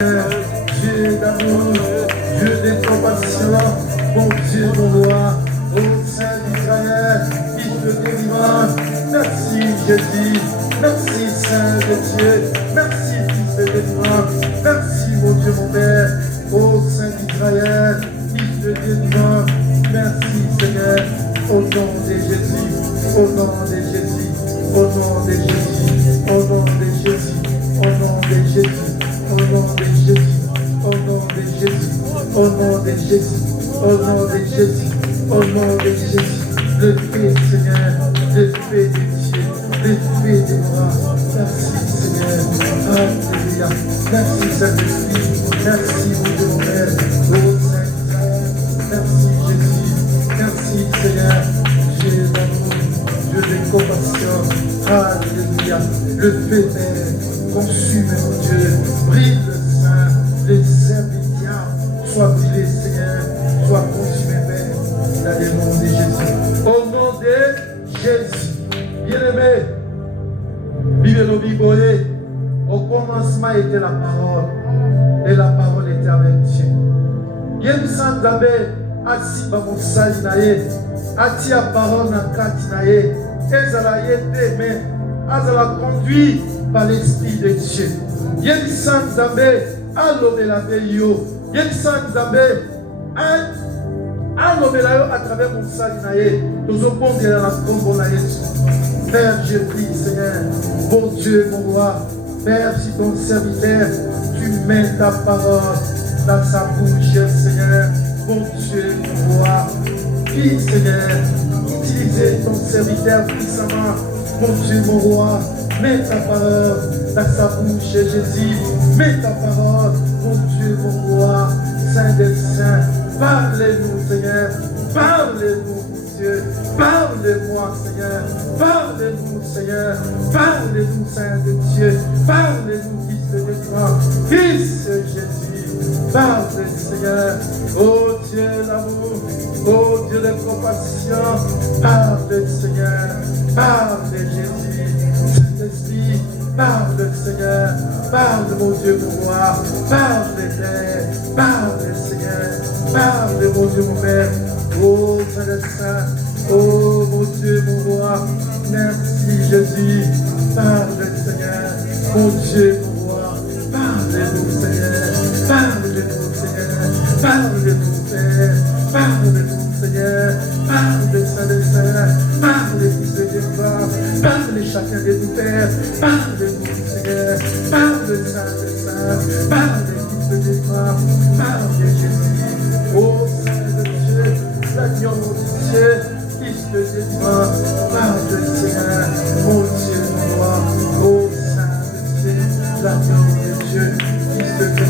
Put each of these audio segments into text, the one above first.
Dieu d'amour, Dieu de compassion, mon Dieu, mon roi, ô Saint d'Israël, fils de délivrance. Merci Jésus, merci Saint de Dieu, merci fils de délivrance, merci mon Dieu, mon Père, ô Saint d'Israël, fils de délivrance, merci Seigneur, au nom de Jésus, au nom de Jésus, au nom de Jésus, au nom de Jésus, au nom de Jésus. Au nom de Jésus, au nom de Jésus, au nom de Jésus, au nom de Jésus, au nom de Jésus, le fait Seigneur, le fait de Dieu, le fait de moi. Merci Seigneur, alléluia. Merci Saint-Esprit, merci mon Dieu mon Père, ô Saint-Israël, merci Jésus, merci Seigneur, Dieu d'amour, Dieu de compassion, alléluia. Le fait Père, consume mon Dieu, brille le sein, les serviteurs, sois brillé Seigneur, sois consumé Père, dans le nom de Jésus. Au nom de Jésus, bien-aimé, Bible Bibolé, au commencement était la parole, et la parole était avec Dieu. Yen sans d'abé, assis par mon salinaye, ati a parole na katinaye, ezala yete, mais azala conduit par l'Esprit de Dieu. Yen sans d'abé, allo la veillot, yen sans d'abé, allo à travers mon salinaye, nous opposons dans la combo na Yesu. Père, je prie, Seigneur, mon Dieu, mon roi, Père, si ton serviteur, tu mets ta parole dans sa bouche, Seigneur, mon Dieu, mon roi, puis, Seigneur, utilisez ton serviteur puissamment, mon Dieu, mon roi, mets ta parole dans sa bouche, Jésus, mets ta parole, mon Dieu, mon roi, Saint des Saints, parlez-nous, Seigneur, parlez-nous, Dieu, parlez-moi, Seigneur, parlez-nous, Seigneur, parlez-nous, Saint de Dieu, parlez-nous, Fils de Dieu, Fils Jésus, parlez, Seigneur, ô Dieu d'amour, ô Dieu de compassion, parlez, Seigneur, parlez, Jésus, Saint-Esprit, parle, Seigneur, parle, mon Dieu, mon roi, parle, Père, parle, Seigneur, parle, mon Dieu, mon Père. Oh Saint, oh mon Dieu, mon roi, merci Jésus, parle Seigneur, mon Dieu, mon roi, parle-nous Seigneur, parle-nous Seigneur, parle-nous Père, parle-nous Seigneur, parle Saint, parle Fils de Dieu, parle chacun de nous Père, parle-nous Seigneur, parle Saint, parle Fils de Dieu, parle Jésus, oh l'agneau de Dieu, Fils de Dieu, parle Seigneur, mon Dieu, mon roi, ô Saint de Dieu, l'agneau de Dieu, Fils de Dieu,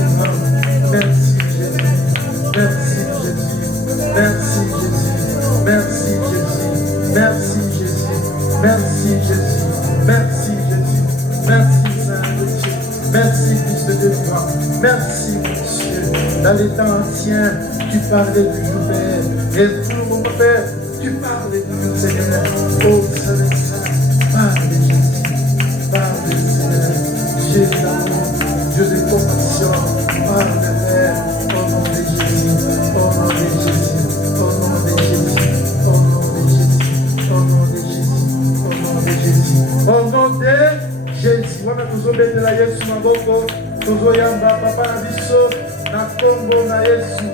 merci Jésus, merci Jésus, merci Jésus, merci Jésus, merci Jésus, merci Jésus, merci Jésus, merci Saint de Dieu, merci Fils de Dieu, merci mon Dieu, dans les temps anciens, tu parlais toujours, Père, et pour mon Père, tu parlais toujours, Seigneur, ô Saint, parle Jésus, parle Seigneur, Dieu d'amour, Dieu de compassion, parle Père, au nom de Jésus, au nom de Jésus, au nom de Jésus, au nom de Jésus, au nom de Jésus, au nom de Jésus, au nom de Jésus. Wana tuzobete la Yesu maboko, tuzoyamba papa na biso, na kombo na Yesu.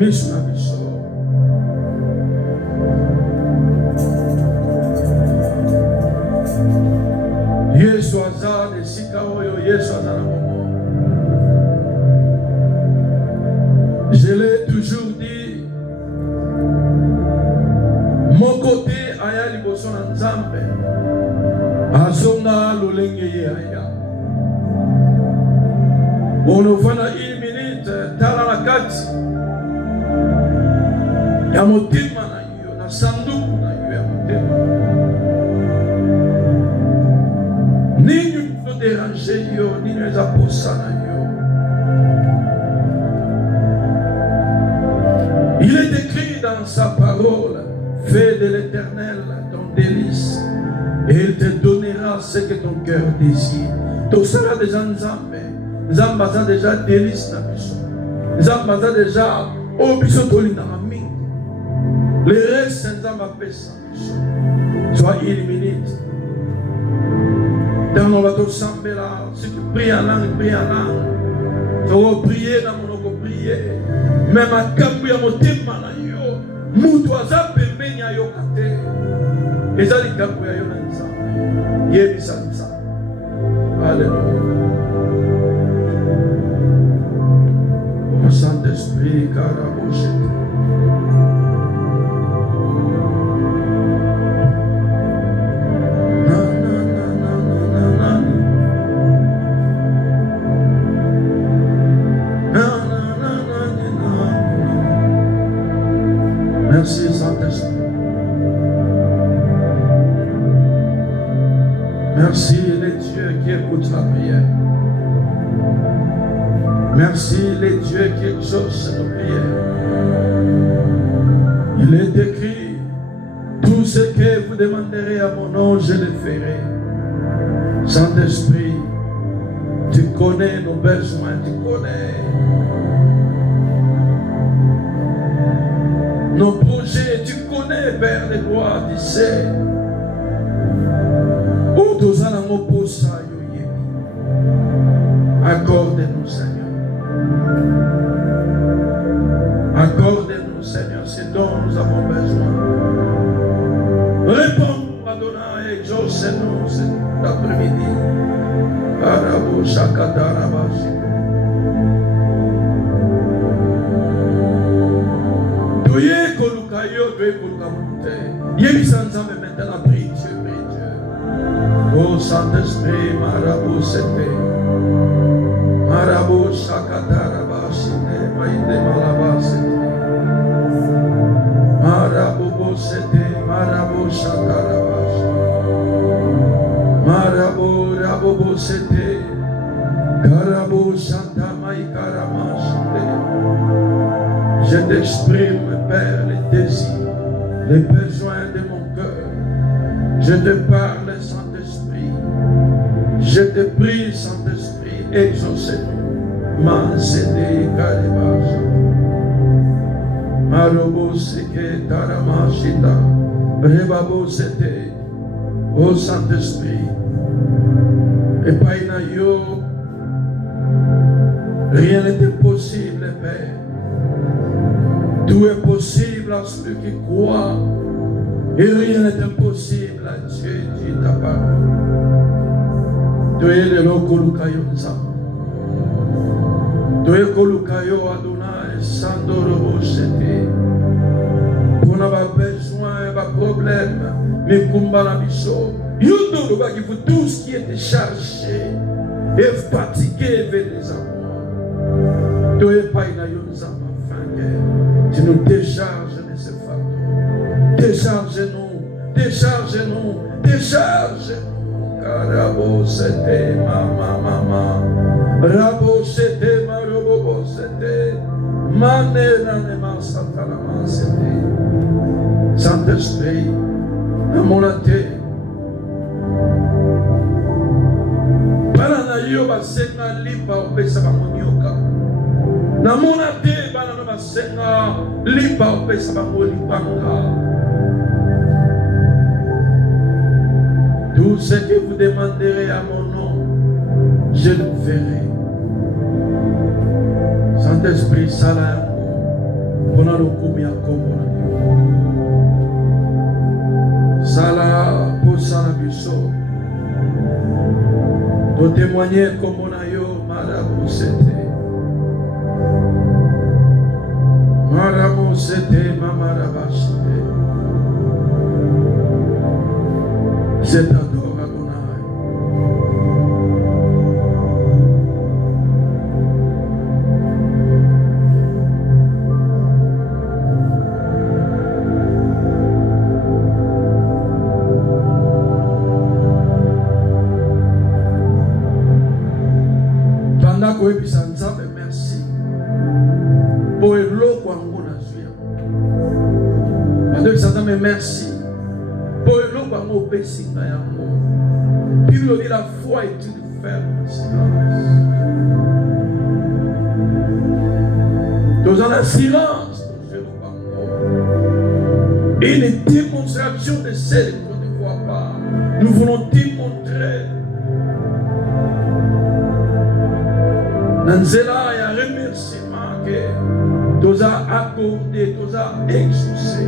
Yesu na biso Yesu aza esika oyo Yesu aza na bongo. Je l'ai toujours dit, mon côté aya liboso na Nzambe azonga lolenge ye aya onofana 1 minute tala na kati ya motema na yo, na sanduku na yo ya motema. Nini mfo déranger yo, nini eza posa na yo. Il est écrit dans sa parole, fais de l'Éternel ton délice, et il te donnera ce que ton cœur désire. Tout cela déjà Nzambe. Nzambe a déjà délice na biso. Nzambe a déjà au biso tolina mingi. Le reste Nzambe a fait ça biso. Sois illuminé. Dans nos bateaux sambela, si tu pries en langue, prie en langue. Tu vas prier dans mon prier. Même à Kambu ya motema na yo, mutu aza pembeni ya yo kate. Ezali Kambu ya yo na Nzambe. Yebisa Nzambe. Alléluia. Oh Saint-Esprit, Karaboshe. Merci Saint-Esprit. Merci les dieux qui écoutent la prière. Merci les dieux qui exaucent nos prières. Il est écrit, tout ce que vous demanderez à mon nom, je le ferai. Saint-Esprit, tu connais nos besoins, tu connais nos projets, tu connais, Père de gloire, tu sais. Oh, tous en amour pour ça, accorde-nous, Seigneur. Accorde-nous, Seigneur, ce dont nous avons besoin. Réponds-nous, Adonai, exauce-nous cet après-midi. Arabo, Shakatarabashi. Doye kolukayo, doye kolukamute. Yebisa Nzambe maintenant, prie Dieu, prie Dieu. Oh Saint-Esprit, Marabout, c'était. Marabout, Shakatarabashi, Maïde Malaba, c'était. Marabout, c'était. Marabout, Shakatarabashi. Marabout, Rabout, c'était. Karabou, Santa Maïkaramashi. Je t'exprime, Père, les désirs, les besoins de mon cœur. Je te parle, Saint-Esprit. Je te prie, Saint-Esprit, exauce-nous. Mansede Karibaja. Marobo Seke Taramashita. Rebabo Sete. Ô Saint-Esprit. Et Païna Yo. Rien n'était possible, Père. Tout est possible à celui qui croit. Et rien n'est impossible à Dieu, dit ta parole. Tu es le lokolukayo nzambe. Tu es kolukayo Adonai, Sandoro Sete. Pour n'avoir besoin, pas problème, mais kumba la biso. Yondo le qui vous tous qui étaient chargés et fatigués vers les amours. Tu es pas une nzambe. Tu nous décharges de ce fardeau. Décharge-nous, décharge-nous, décharge-nous. Karabo c'était mama. Rabo c'était marobo c'était. Manenanema satalama c'était. Saint-Esprit, namonate. Balanayo basenga lipa opesa bamonyoka. Namona te bana no basenga lipa opesa bango lipanga. Tout ce que vous demanderez à mon nom, je le ferai. Saint-Esprit, salam. Pona lo kumia komona. Sala posana biso. To témoigner comme on a yo marabu c'était. Marabu c'était mamarabashite. Je t'adore Adonai. Pendant que merci pour l'eau qu'on a joué. merci. Pour nous, par nos péchés, Bible dit la foi est une ferme assurance. Dans une assurance, une démonstration de celle qu'on ne voit pas. Nous voulons démontrer. Dans cela, il y a un remerciement que tu as accordé, tu as exaucé.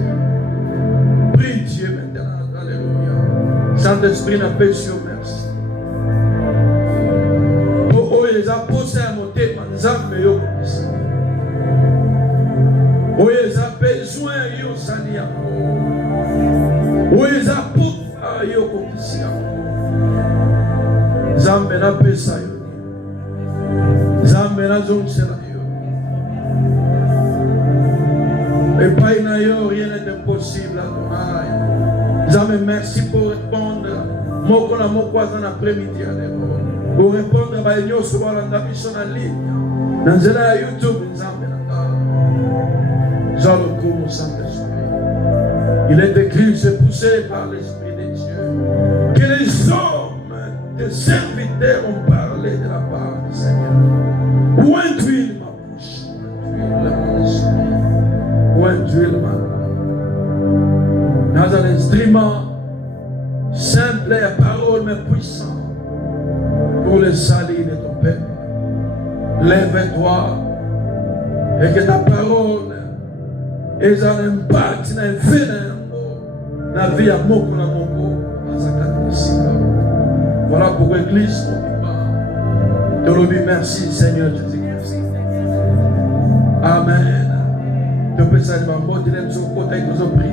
Prie Dieu maintenant. Alléluia. Saint-Esprit, n'a pas sur merci. Oh, les apôtres à monter, mais yo ici. Oh, ils ont besoin de salir. Oh, ils ont besoin de ici. Zambe na pesa yo. Zambe na zonsela yo. Et pas na yo, rien n'est impossible à toi. Zambe, merci pour répondre. Moko na moko dans l'après-midi à l'école. Pour répondre à l'union sur la mission en ligne. Dans la YouTube, Zambe na Jean le cours au Saint-Esprit. Il est écrit, c'est poussé par l'Esprit de Dieu, que les hommes, des serviteurs ont parlé de la part du Seigneur. Où induire ma bouche, où induire mon esprit, où induire ma langue. Dans un instrument simple et parole, mais puissant, pour le salut de ton peuple. Lève-toi et que ta parole et ça a un impact, un venin dans la vie à Moko na Moko, à Zakatoussika. Voilà pourquoi l'Église, te le dis merci Seigneur Jésus-Christ. Amen. Tu peux saluer ma mot, tu l'aimes sur le côté que nous avons prié.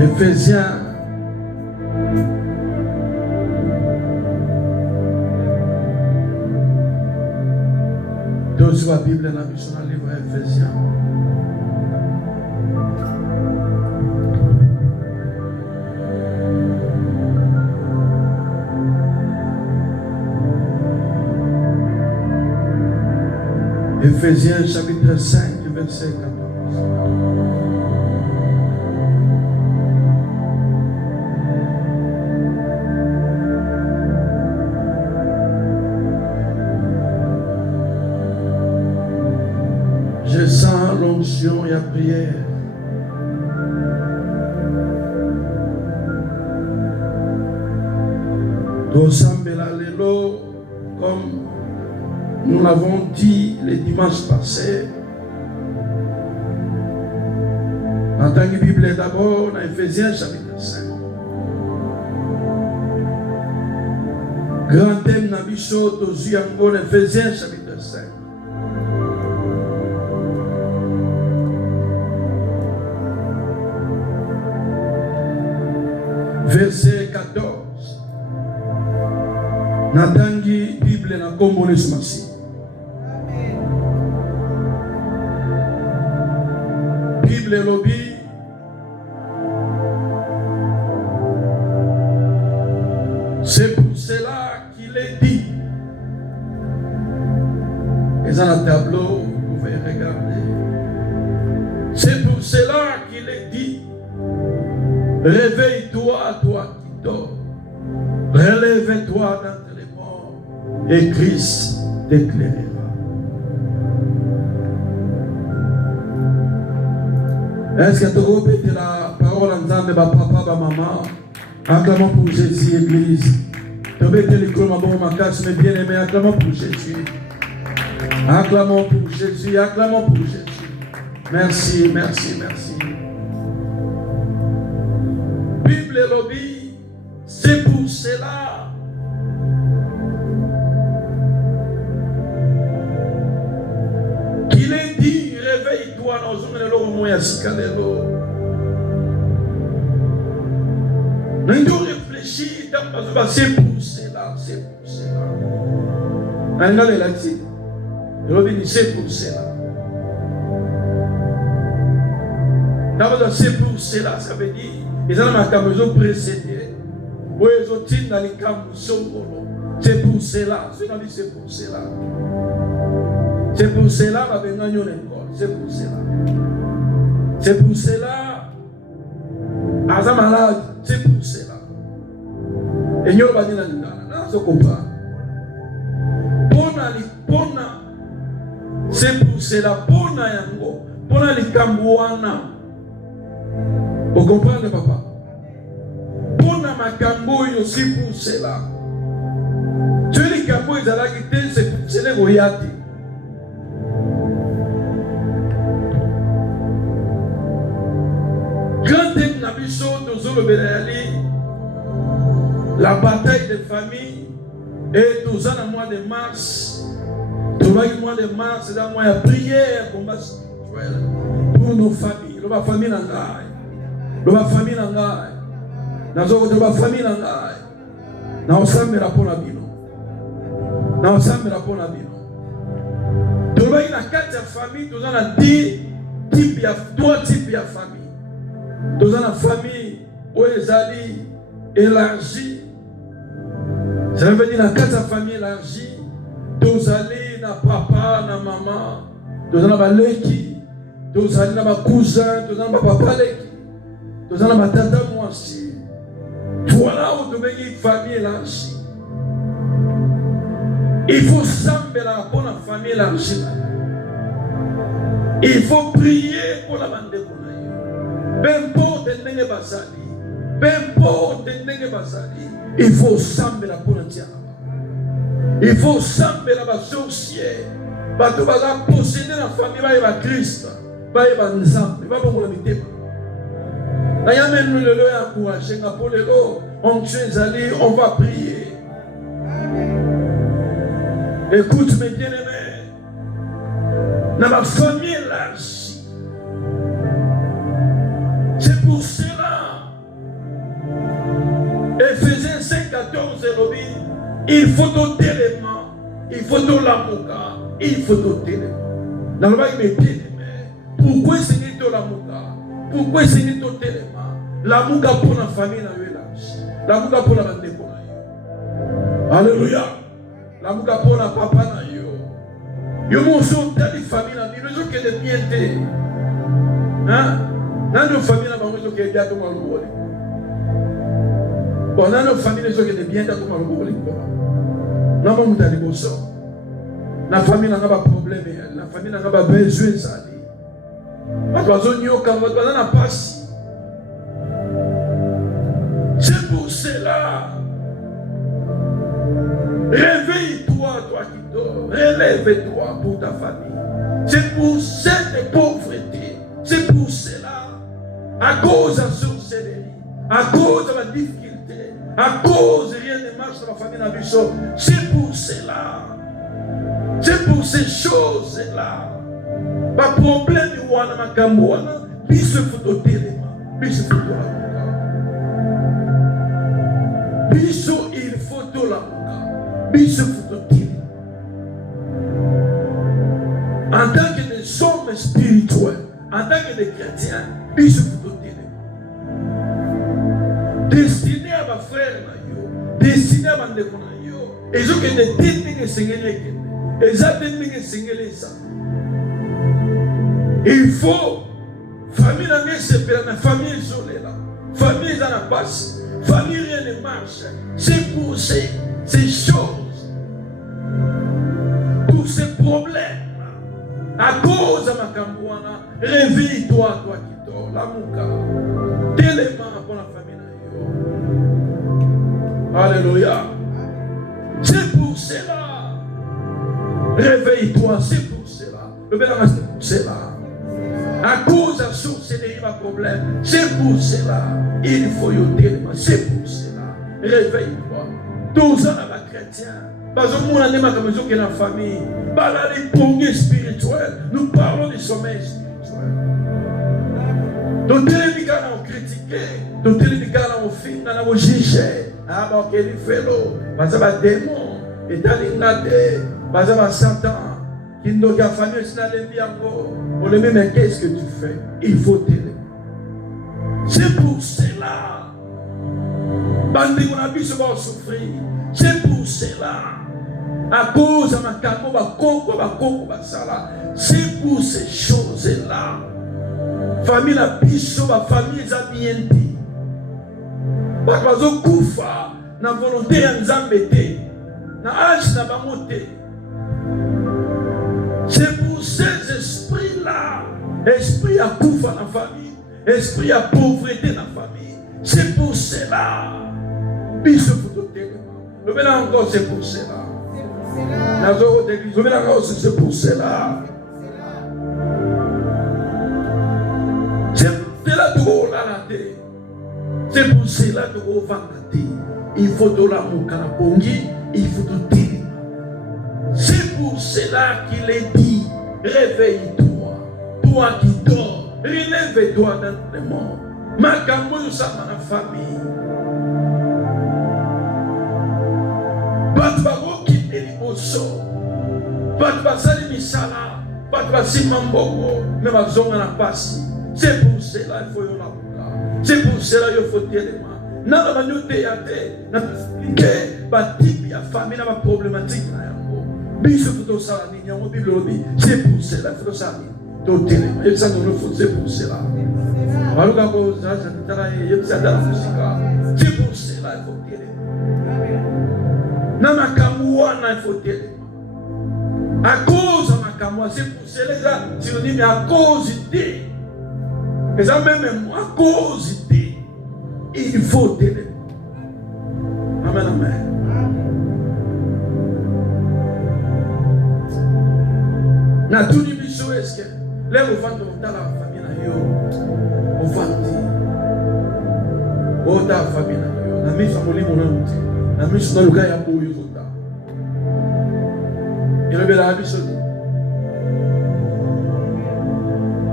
Éphésiens la Bible dans la mission dans le livre Éphésiens. Éphésiens chapitre 5 verset 14. Je sens l'onction et la prière. Comme nous l'avons dit le dimanche passé, en tant que Bible d'abord, dans Éphésiens chapitre 5. Grand thème dans Bichot, dans Éphésiens chapitre 5. Verset 14. Natangi Bible na kombonisme masi. Bible lobby. C'est pour cela qu'il est dit. Et dans le tableau, vous pouvez regarder. C'est pour cela qu'il est dit. Réveille-toi, toi qui dors. Relève-toi d'entre les morts et Christ t'éclairera. Est-ce que tu répètes la parole en disant, papa, maman, acclamons pour Jésus, Église. Tu répètes l'école, ma bonne, ma casse, mes bien-aimés, acclamons pour Jésus. Acclamons pour Jésus, acclamons pour Jésus. Merci, merci, merci. Bible lobby, c'est pour cela. Qu'il est dit, réveille-toi dans une heure au moins Sikalelo. Nous devons réfléchir, c'est pour cela, c'est pour cela. Regardez là-dessus. C'est pour cela. D'abord, c'est pour cela, ça veut dire, ils ont un précédé. Oui, ils ont dit dans les camps, c'est pour cela. C'est pour cela. C'est pour cela, c'est pour cela. C'est pour cela. Asa malade, c'est pour cela. Et nous allons dire, non, ça comprend. C'est pour cela. Pour les Cambouana. Vous comprenez, papa? Pour ma Cambo, aussi pour cela. Tu les Cambo, ils allaient quitter, c'est les royautés. Grand thème Nabiso, Tozo Bénéali, la bataille des familles, et tout ça dans le mois de mars. Tout le mois de mars, c'est un mois de prière pour nos familles. La famille n'engaille. La famille n'engaille. La famille n'engaille. Nous sommes là pour la vie. Nous sommes là pour la vie. Tout le monde a 4 familles, tout le monde a 3 types de familles. Tout le monde a famille où ils allaient élargie. Ça veut dire la 4 familles élargie. Tous allés na papa, na maman, tous allés na leki, tous allés na cousin, tous allés na papa leki, tous allés na tata moi aussi. Voilà où tu veux une famille élargie. Il faut s'embêter pour la famille élargie. Il faut prier pour la bande de Konaï. Peu importe n'engue basali, peu importe n'engue basali, il faut s'embêter pour la tiara. Il faut s'embêter la sorcière. Parce que tu posséder la famille, il va Christ, il va ensemble, il va pour la mité. Il y a même le lieu encouragé, pour le lot, on va prier. Écoute mes bien-aimés, dans ma famille élargie, c'est pour cela, Éphésiens 5:14 il faut tout élément, il faut tout l'amour, il faut tout élément. Dans le bas, il me dit, pourquoi c'est tout l'amour? Pourquoi c'est tout élément? L'amour pour la famille, l'amour pour la bande. Alléluia. L'amour pour la papa. Yo mon son dans les familles, les gens qui sont bien été. Hein? Dans nos familles, les gens qui sont bien été. Bon, dans nos familles, les gens qui sont bien été. Non, mon mouton est ça. La famille n'a pas de problème, la famille n'a pas besoin de ça. C'est pour cela. Réveille-toi, toi qui dors. Relève-toi pour ta famille. C'est pour cette pauvreté. C'est pour cela. À cause de la sorcellerie, à cause de la difficulté, à cause de rien ne marche dans la famille d'Abisso. C'est pour cela. C'est pour ces choses-là. Pas problème du wana makamwana, biso foto téléma, biso foto la muka. Biso il foto la muka, biso foto téléma. En tant que des hommes spirituels, en tant que des chrétiens, biso foto téléma. Destiné à ma frère na yo, destiné à ma ndeko na yo, et je que des téléma sengele kende, et ça téléma sengele ça. Il faut, famille n'a pas la famille isolée là. famille dans la passe, famille rien ne marche. C'est pour ces choses, pour ces problèmes, à cause de ma cambouana, réveille-toi, toi qui dors, la mouka, tellement pour la famille. Alléluia. C'est pour cela. Réveille-toi, c'est pour cela. Le bel c'est pour cela. À cause de la source de ma problème, c'est pour cela. Il faut y dire, c'est pour cela. Réveille-toi. Tous en ma chrétien. Parce que moi, on a comme la famille. Par les progrès spirituels, nous parlons du sommeil spirituel. Nous télévisons critiqué, nous télévisons au film, nous avons jugé. Ah, bon, quel fait l'eau? Parce que les démons, et dans les parce que Satan, qui nous a famille, c'est dans les vies encore. On le met, mais qu'est-ce que tu fais? Il faut t'aider. C'est pour cela. Bandit, on a vu ce qu'on souffrir. C'est pour cela. À cause de ma camo, c'est pour ces choses-là. Famille la biso, famille est bien dit. Parce que Koufa, na volonté en Zambété, na âge na bamoté. C'est pour ces esprits-là, esprit à Koufa dans la famille, esprit à pauvreté dans la famille. C'est pour cela. Biso pour le mélange encore, c'est pour cela. Le mélange c'est pour cela. C'est pour cela que vous vendez. Il faut de l'amour Kanapongi, il faut de dire. C'est pour cela qu'il est dit, réveille-toi, toi qui dors, relève-toi dans le monde. Ma camoufle ça dans la famille. Batbaro qui est l'imoso, Batbasali Misala, Batbasi Mambogo, mais ma zone en a passé. C'est pour cela qu'il faut y avoir. C'est pour cela qu'il faut tellement. N'a pas nous théâtre, n'a pas expliqué, bâti la famille n'a pas problématique. Biso pour ça, c'est pour cela qu'il faut ça. Et ça nous c'est pour cela. C'est pour cela qu'il faut tellement. N'a pas kamouana il faut tellement. À cause de ma kamoua, c'est pour cela si on dit mais à cause de et ça même à cause de il faut t'aider. Amen, amen. Na tout le monde est-ce que les enfants dans la famille na yo, enfants, dans la famille na yo, na mi famille mon nom, na mi sur le gars ya pour yo zota. Il rebelle à biso.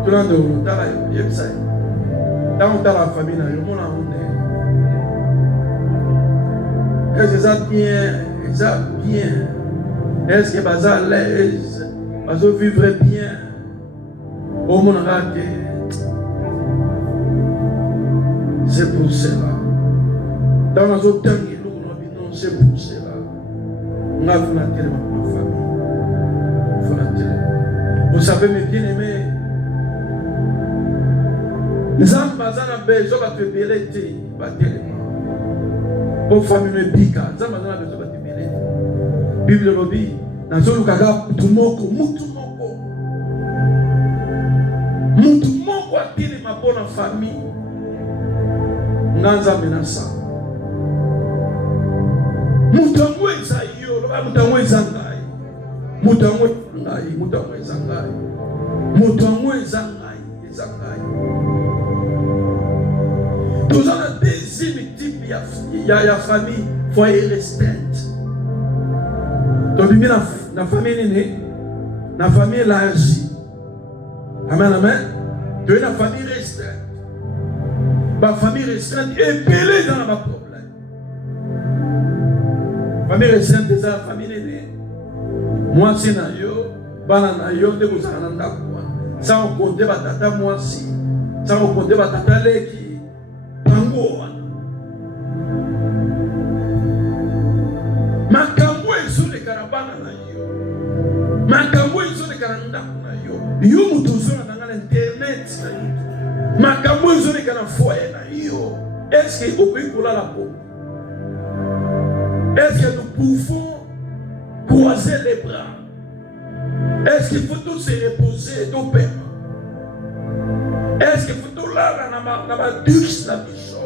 Tout le monde dans la yo, yep ça. Dans la famille na yo, mon nom. Est-ce que ça bien? Est-ce que ça l'aise? Parce que vivre bien. Au monde raté. C'est pour cela. Dans nos autres temps, c'est pour cela. On a fait la télé ma famille. Il faut la télé. Vous savez, mes bien-aimés, les hommes ont besoin de te bêler. Pour famille ne pique, ça m'a donné besoin de te mêler. Bible le dit, dans ce cas, mutumoko atire ma bonne famille. Nanza menasa. Mutamwe zayo, mutamwe zangai. Mutamwe zangai. Nous avons un deuxième type de famille, foyer restreinte. Donc, la famille née, la famille élargie. Amen, amen. Tu es la famille restreinte. La famille restreinte est pelée dans ma problème. La famille restreinte, c'est la famille née. Moi, c'est Nayo, Bananayo, de vous en avoir. Ça, on compte ma tata, moi aussi. Ça, on compte ma tata, Leki. Makambo ezo le karabana na yo. Makambo ezo le karanda na yo. Yo mutuzo na ngala internet na yo. makambo ezoleka na foyer na yo. Est-ce que okoki kolala po? Est-ce que nous pouvons croiser les bras? Est-ce qu'il faut tous se reposer nos paiements? Est-ce qu'il faut tout là na douche na biso?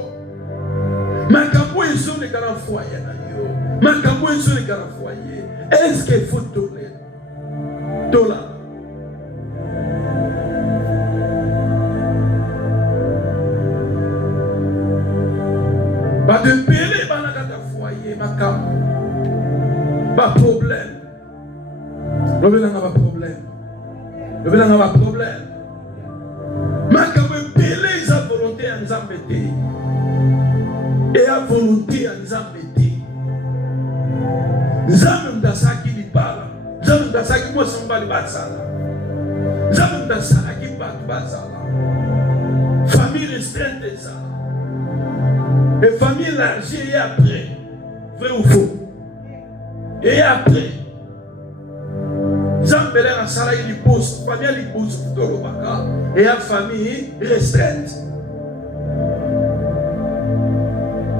Makambo ezoleka na foyer na yo. Makambo ezoleka na foyer. Est-ce qu'il faut tout là? Ba de pele banakata foyer makambo. Ba problème. Lobelanga ba problème. Lobelanga ba problème. Makambo pele isa volonté ya Nzambe te. Et a volonté ya Nzambe te. Nzambe mdasaki libala. Nzambe mdasaki mosamba libasala. Nzambe mdasaki batu basala. Famille restreinte ça. Et famille élargie et après. Vrai ou faux? Et après. Nzambe la sala il pose, famille il pose pour le baka. Et la famille restreinte.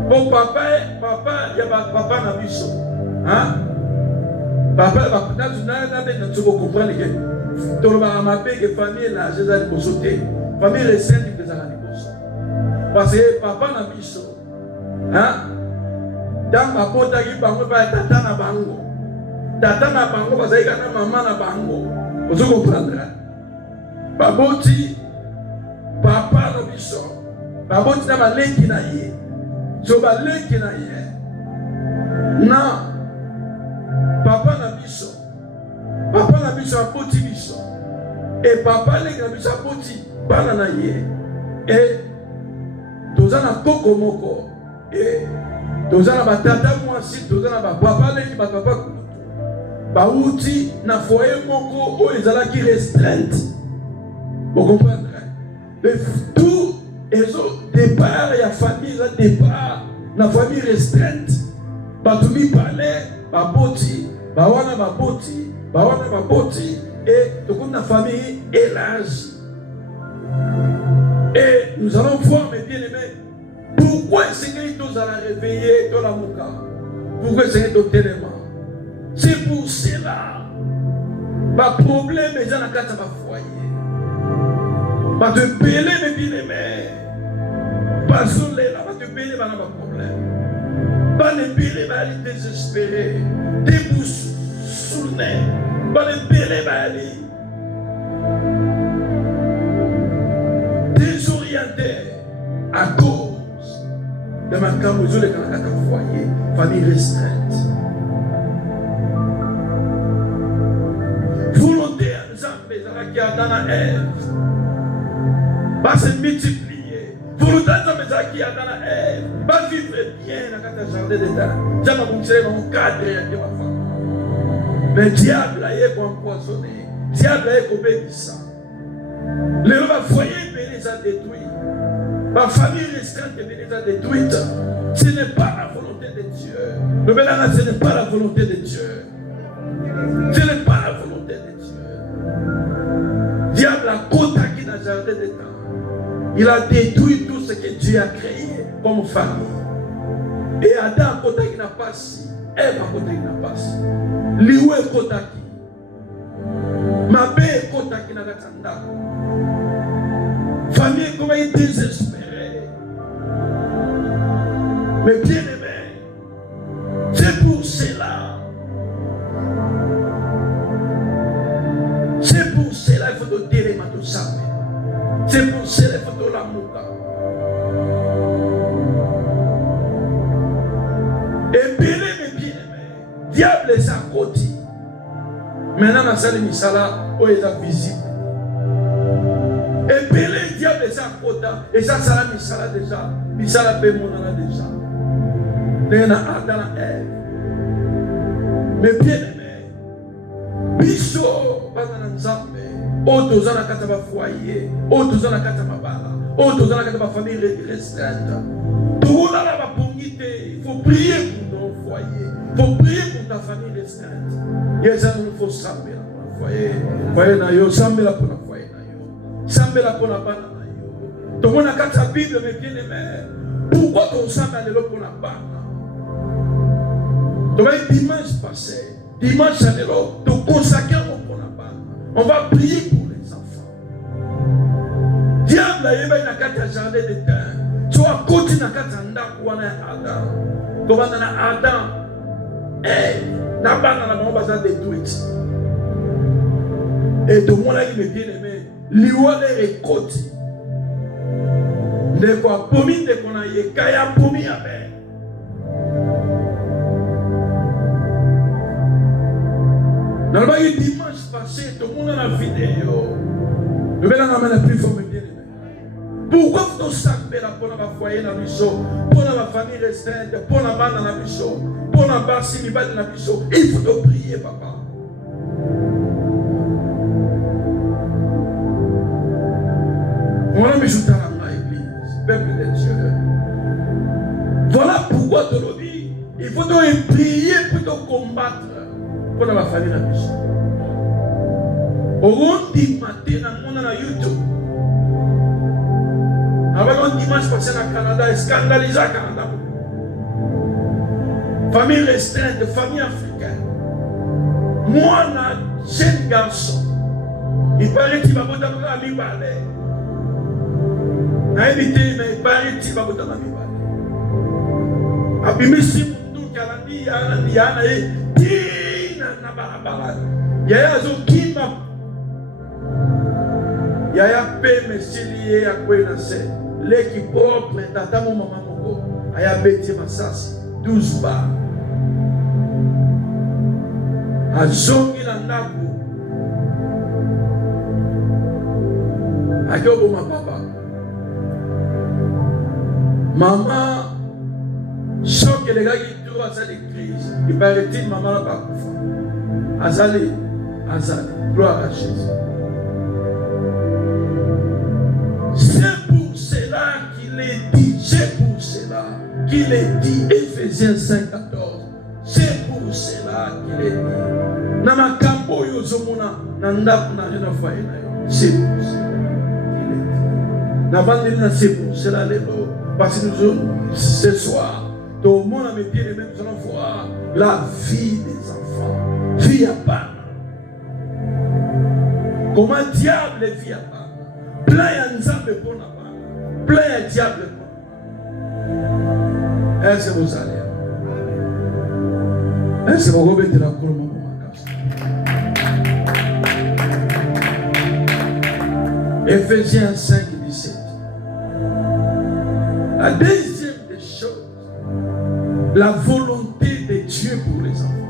Bon papa, il y a papa na biso. Hein? Papa va peut-être na tu comprendre que tout le monde m'a que famille là, je vais pour sauter. Famille restreinte qui faisait la biso. Parce que papa na biso. Hein? Dans ma porte qui bango ba tata na bango. Tata na bango bazalika na mama na bango. Vous comprenez? Baboti papa na biso. Baboti na maleki na ye. So baleki na ye. Na papa na biso. Papa na biso aboti biso. Et papa leki na biso aboti bana na ye. Et tozana koko moko. Et tozana batata mwasi, tozana papa leki papa bauti na foyer moko o ezalaki restreinte. Vous comprenez? Tout ezo départ ya famille la départ na famille restreinte. Batumi parler baboti, bawana baboti et tout na famille élargie. Et nous allons voir mes bien-aimés. Pourquoi Seigneur nous a réveillé dans la mouka? Pourquoi Seigneur nous téléma? C'est pour cela. Ma problème est dans la carte de ma foyer. Ma te belé mes bien-aimés. Pas soulé là, ma te belé ma problème. Pas les belé ma désespéré. Déboussoulé. Pas les belé ma désorienté à cause de ma camouflage de la foyer, famille restreinte. Volonté à Nzambe qui a dans la Ève va se multiplier. Volonté à Nzambe qui a dans la Ève va vivre bien dans le jardin d'État. Jamais vous serez dans le cadre de ma femme. Mais le diable a été empoisonné. Le diable a été obéissant. Le foyer les a détruits. Ma famille restreinte les a détruite. Ce n'est pas la volonté de Dieu. Le mélange, ce n'est pas la volonté de Dieu. Ce n'est pas la volonté de Dieu. Diable a contacté dans le jardin d'État. Il a détruit tout ce que Dieu a créé comme famille. Et Adam a contacté n'a pas si. Ève a contacté n'a pas si. Liou est contacté. Ma belle est contacté n'a pas si. Famille, comment il est désespéré. Mais bien aimé, c'est pour cela. C'est pour cela qu'il faut te dire tout ça. C'est pour cela qu'il faut te l'amour. Et bien aimé, diable est à côté. Maintenant, dans cette misala, où il est visible. Et puis le diable est à côté. Et ça, ça la misala déjà. Misala peut monter déjà. Dans la Ève. Mais bien aimé, biso, pendant Nzambe, autres dans la carte de foyer, autres dans la carte de bala, autres dans la carte de famille restreinte. Tout là, la pongité, il faut prier pour ton foyer, il faut prier pour ta famille restreinte. Il y a ça, il faut s'amener pour le foyer. Foyer na yo, s'amener pour le foyer na yo. S'amener pour la bana na yo. Tout le monde a sa Bible, mais bien aimé. Pourquoi ton sang a l'élo pour la barre? Donc, dimanche passé, dimanche à l'élo, tu consacres pour la barre. On va prier pour les enfants. Diable, il y a un jardin de terre. Tu vas continuer à Adam. Tu vas dans Adam. Eh, la barre, on va se détruire. Et tout le monde a dit, bien aimé, l'Iwa les récoltes. De quoi, pomi de qu'on a yé, kaya pomi avec. Dans le dimanche passé, tout le monde a la vidéo. Le bel en amène la plus forme bien aimé. Pourquoi vous savez la pour la foyer dans le mission, pour la famille restreinte, pour la bande dans la mission, pour la base simibale dans la mission, il faut te prier, papa. On a mis à l'église, peuple de Dieu. Voilà pourquoi te le dis. Il faut te prier pour te combattre pour la famille dans la mission. Au matin, dans YouTube. Avant un dimanche passé dans le Canada, scandalisé au Canada. Famille restreinte, famille africaine. Moi, un jeune garçon, il paraît qu'il va voter à l'Ibalé. Il paraît qu'il va voter à l'Ibalé. Abimisi Mundu Kalandi, Yana, Tina, Nabalabala. Yaya Zokima. Yaya Peme Silie à Kwenase. L'équipe propre, Tata Maman Moko. Aya Beti Massas, 12 bars. Azongi Nandaku. Ayobo ma papa. Maman, choc et les gars qui trouvent à sa crise. Il paraît-il, maman n'a pas coupé. Azali, gloire à Jésus. C'est pour cela qu'il est dit, c'est pour cela qu'il est dit, Ephésiens 5:14. C'est pour cela qu'il est dit. Namakambo yozomona, nandaku na jena foyer na yo. C'est pour cela qu'il est dit. C'est pour cela les lots. Parce que nous, ce soir, tout le monde a mis pieds et même nous allons voir la vie des enfants. Vie à part. Comment diable est vie à part? Plein d'ensemble pour la part. Plein de diable pour la part. Est-ce que vous allez? Est-ce que vous remettez la cour pour ma casse? Ephésiens 5:17. La deuxième des choses, la volonté de Dieu pour les enfants.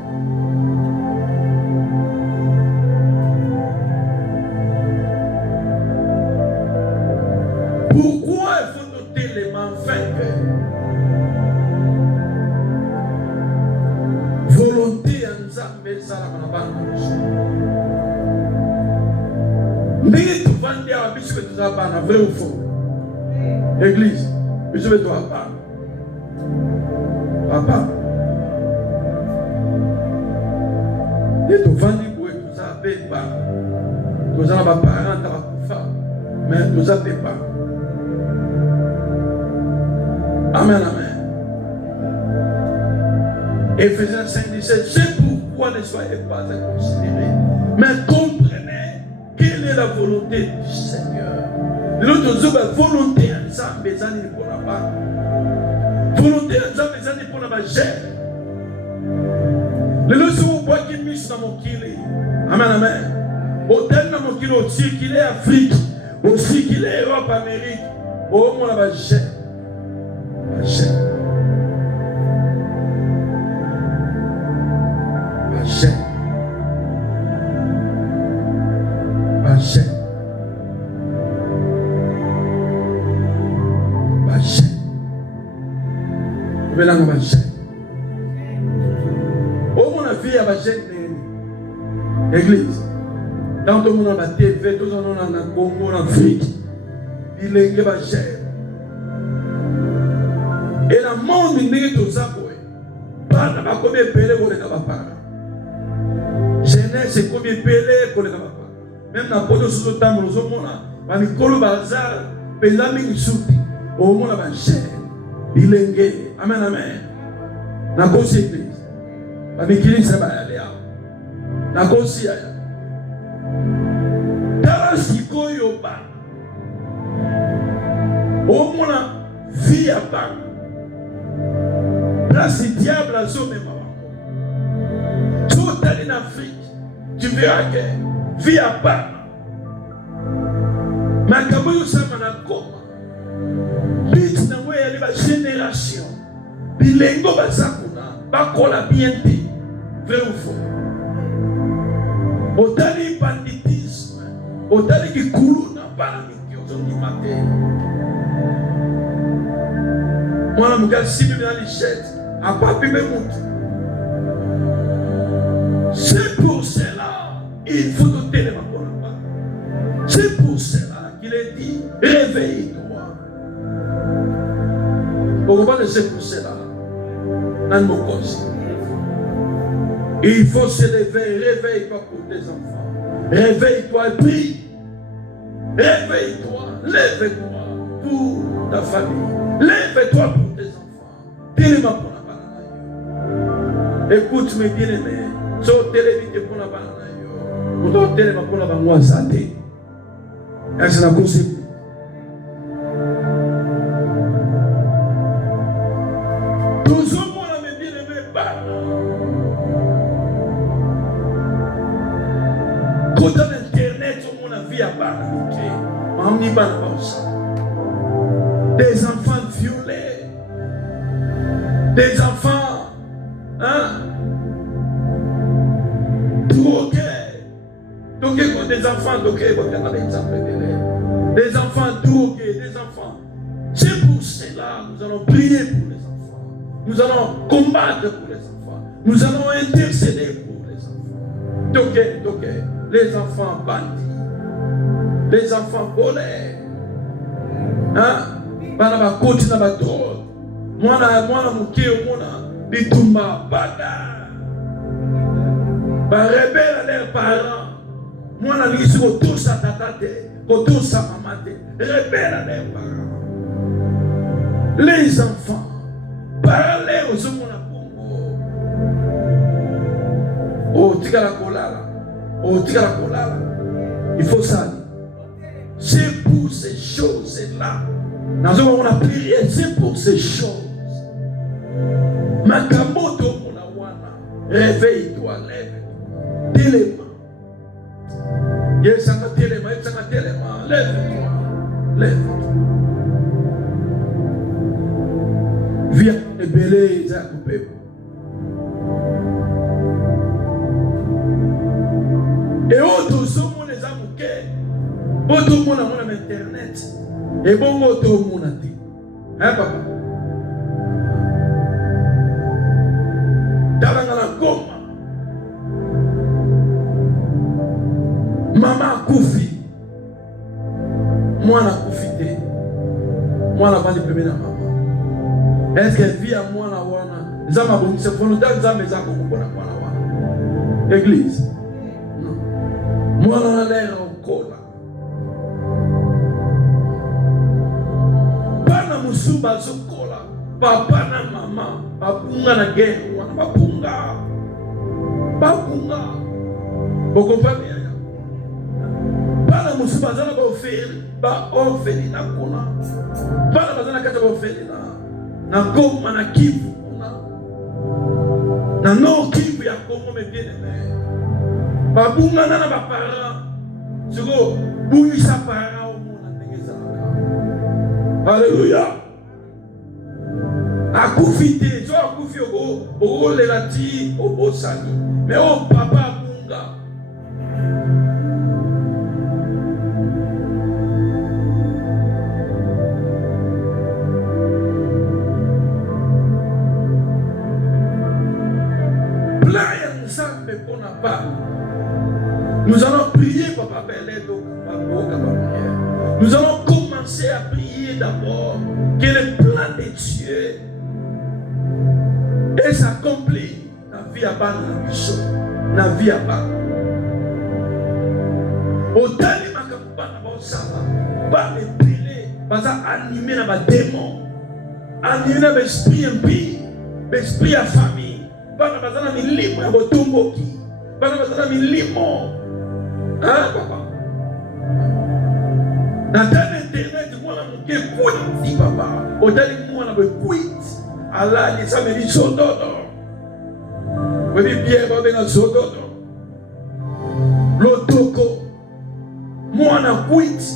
Pourquoi il faut noter les mains vainqueurs? Volonté en Zambé, ça la manabana. Mais tu vas dire à Bishop de Zabana, vrai ou faux? Église. Je vais toi, papa. Et tu vas dire que tu n'as pas. Tu n'as pas parents, tu n'as pas. Mais tu n'as pas. Amen, amen. Ephésiens 5:17. C'est pourquoi ne soyez pas inconsidérés. Mais comprenez quelle est la volonté du Seigneur. L'autre volonté ensemble, les années pour la barre. Volonté ensemble, les années pour la gère. Le leçon au bois qui mise dans mon kili. Amen, amen. Hôtel dans mon kilo, aussi qu'il est Afrique, aussi qu'il est Europe, Amérique. Au moins la gère. La gère. La gère. La gère. Là, on va gêner. Au moins, la vie, elle va gêner. Église. Dans tout le monde, on va TV, tout le monde, on a Congo, en Afrique. Il est va gêner. Et le monde, il n'est pas tout ça. Pas de combien de pélés pour les capables. Jeunesse, c'est combien de pélés pour les capables. Même dans le temps, nous sommes dans le bazar. penza mingi suti omona bashene bilenge amen amen nakosi eglise bamikilisa bayale awa nakosi yaya tala sikoyo bana omona vie ya bana place diable azomema bango so otali na Afrique tu verras que vie ya bana makambo oyo osama na koma biti nango eyali bagénération bilengo baza kuna bakola bien te vrai ou faux otali banditisme otali kikulu na bana mingi ozondima te mwana mokali sibi na lichette apapibe mutu. C'est pour cela il faut te tenir ma parole. C'est pour cela qu'il est dit réveille-toi. Pourquoi c'est pour cela? Il faut se lever, réveille-toi pour tes enfants. Réveille-toi et prie. Réveille-toi, lève-toi pour ta famille. Lève-toi pour tes enfants. Dis-le-moi pour la banane. Écoute-moi bien aimé. So télévite pour la banane. Pour toi téléma pour la banane. Est-ce que la concept? Toujours moi la bien aimé banane. Quand on internet sur mon vie à banane. Des enfants violés, des enfants drogués, des enfants drogués, des enfants drogués, des enfants. C'est pour cela que nous allons prier pour les enfants, nous allons combattre pour les enfants, nous allons intercéder pour les enfants. Les enfants bandits, les enfants volés, bana bakoti na badrogue, mwana muke omona bitumba bada barebela leurs parents, mwana lisi kotusa tata te kotusa mama te, rebela leurs parents. Les enfants parlez aux hommes oh tigala kolala, il faut ça. C'est pour ces choses-là. Nous avons prié, c'est pour ces choses. Makamoto Munawana, réveille-toi, lève-toi. Téléma. Yes, téléma, lève-toi. Lève-toi. Viens, ébélé, Zakupé. Et autres sont les amouquets. Auto monde a internet et bon auto monde a dit hein papa dans la goma maman koufi moi na koufité moi la bande premier na maman est-ce que vie à moi na wana zama bon c'est volontaire zama za ko bona wana église moi na l'air au cola Musuba zokola papa na mama bapunga na guerre wana bapunga bokompani ya bana musuba zana ba ofeli na kuna bana bazana kata ba ofeli na Goma na Kivu na no Kivu ya Kongo me bien aimé babunga na ba parents siko buisa parents au mona tengeza. Alléluia. Akufite, so akufi o lelati o bosani. Mais o papa bunga. Playa nzambe pona pa. Nous allons prier papa Beledo papa prière. Nous allons commencer à prier d'abord que le plan de Dieu et s'accomplit dans la vie à bas dans la vie à bas. Au dernier makambo na bosala, pas me brûler baza animé na ba démon, animé na ba esprit impie, ba esprit ya famille, bana baza na milimo ya botomboki, bana baza na milimo, hein papa. Na tane internet mwana muke kwiti papa, otali mwana be kwiti, ala ni sa me ni sododo, webi biye babe na sododo, lotoko, mwana kwiti,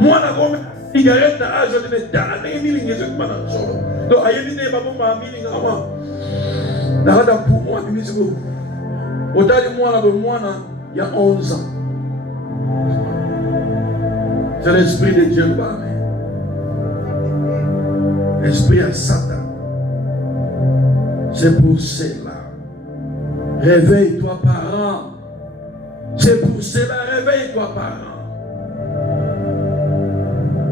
mwana kome cigarette na ajo de metana, ne milingi zo kumana solo, do ayeni ne babo ma milingi ama, na hada pou mwana miziko, otali mwana be mwana ya 11 ans. C'est l'esprit de Dieu parle. L'esprit à Satan. C'est pour cela. Réveille-toi, parent. C'est pour cela. Réveille-toi, parent.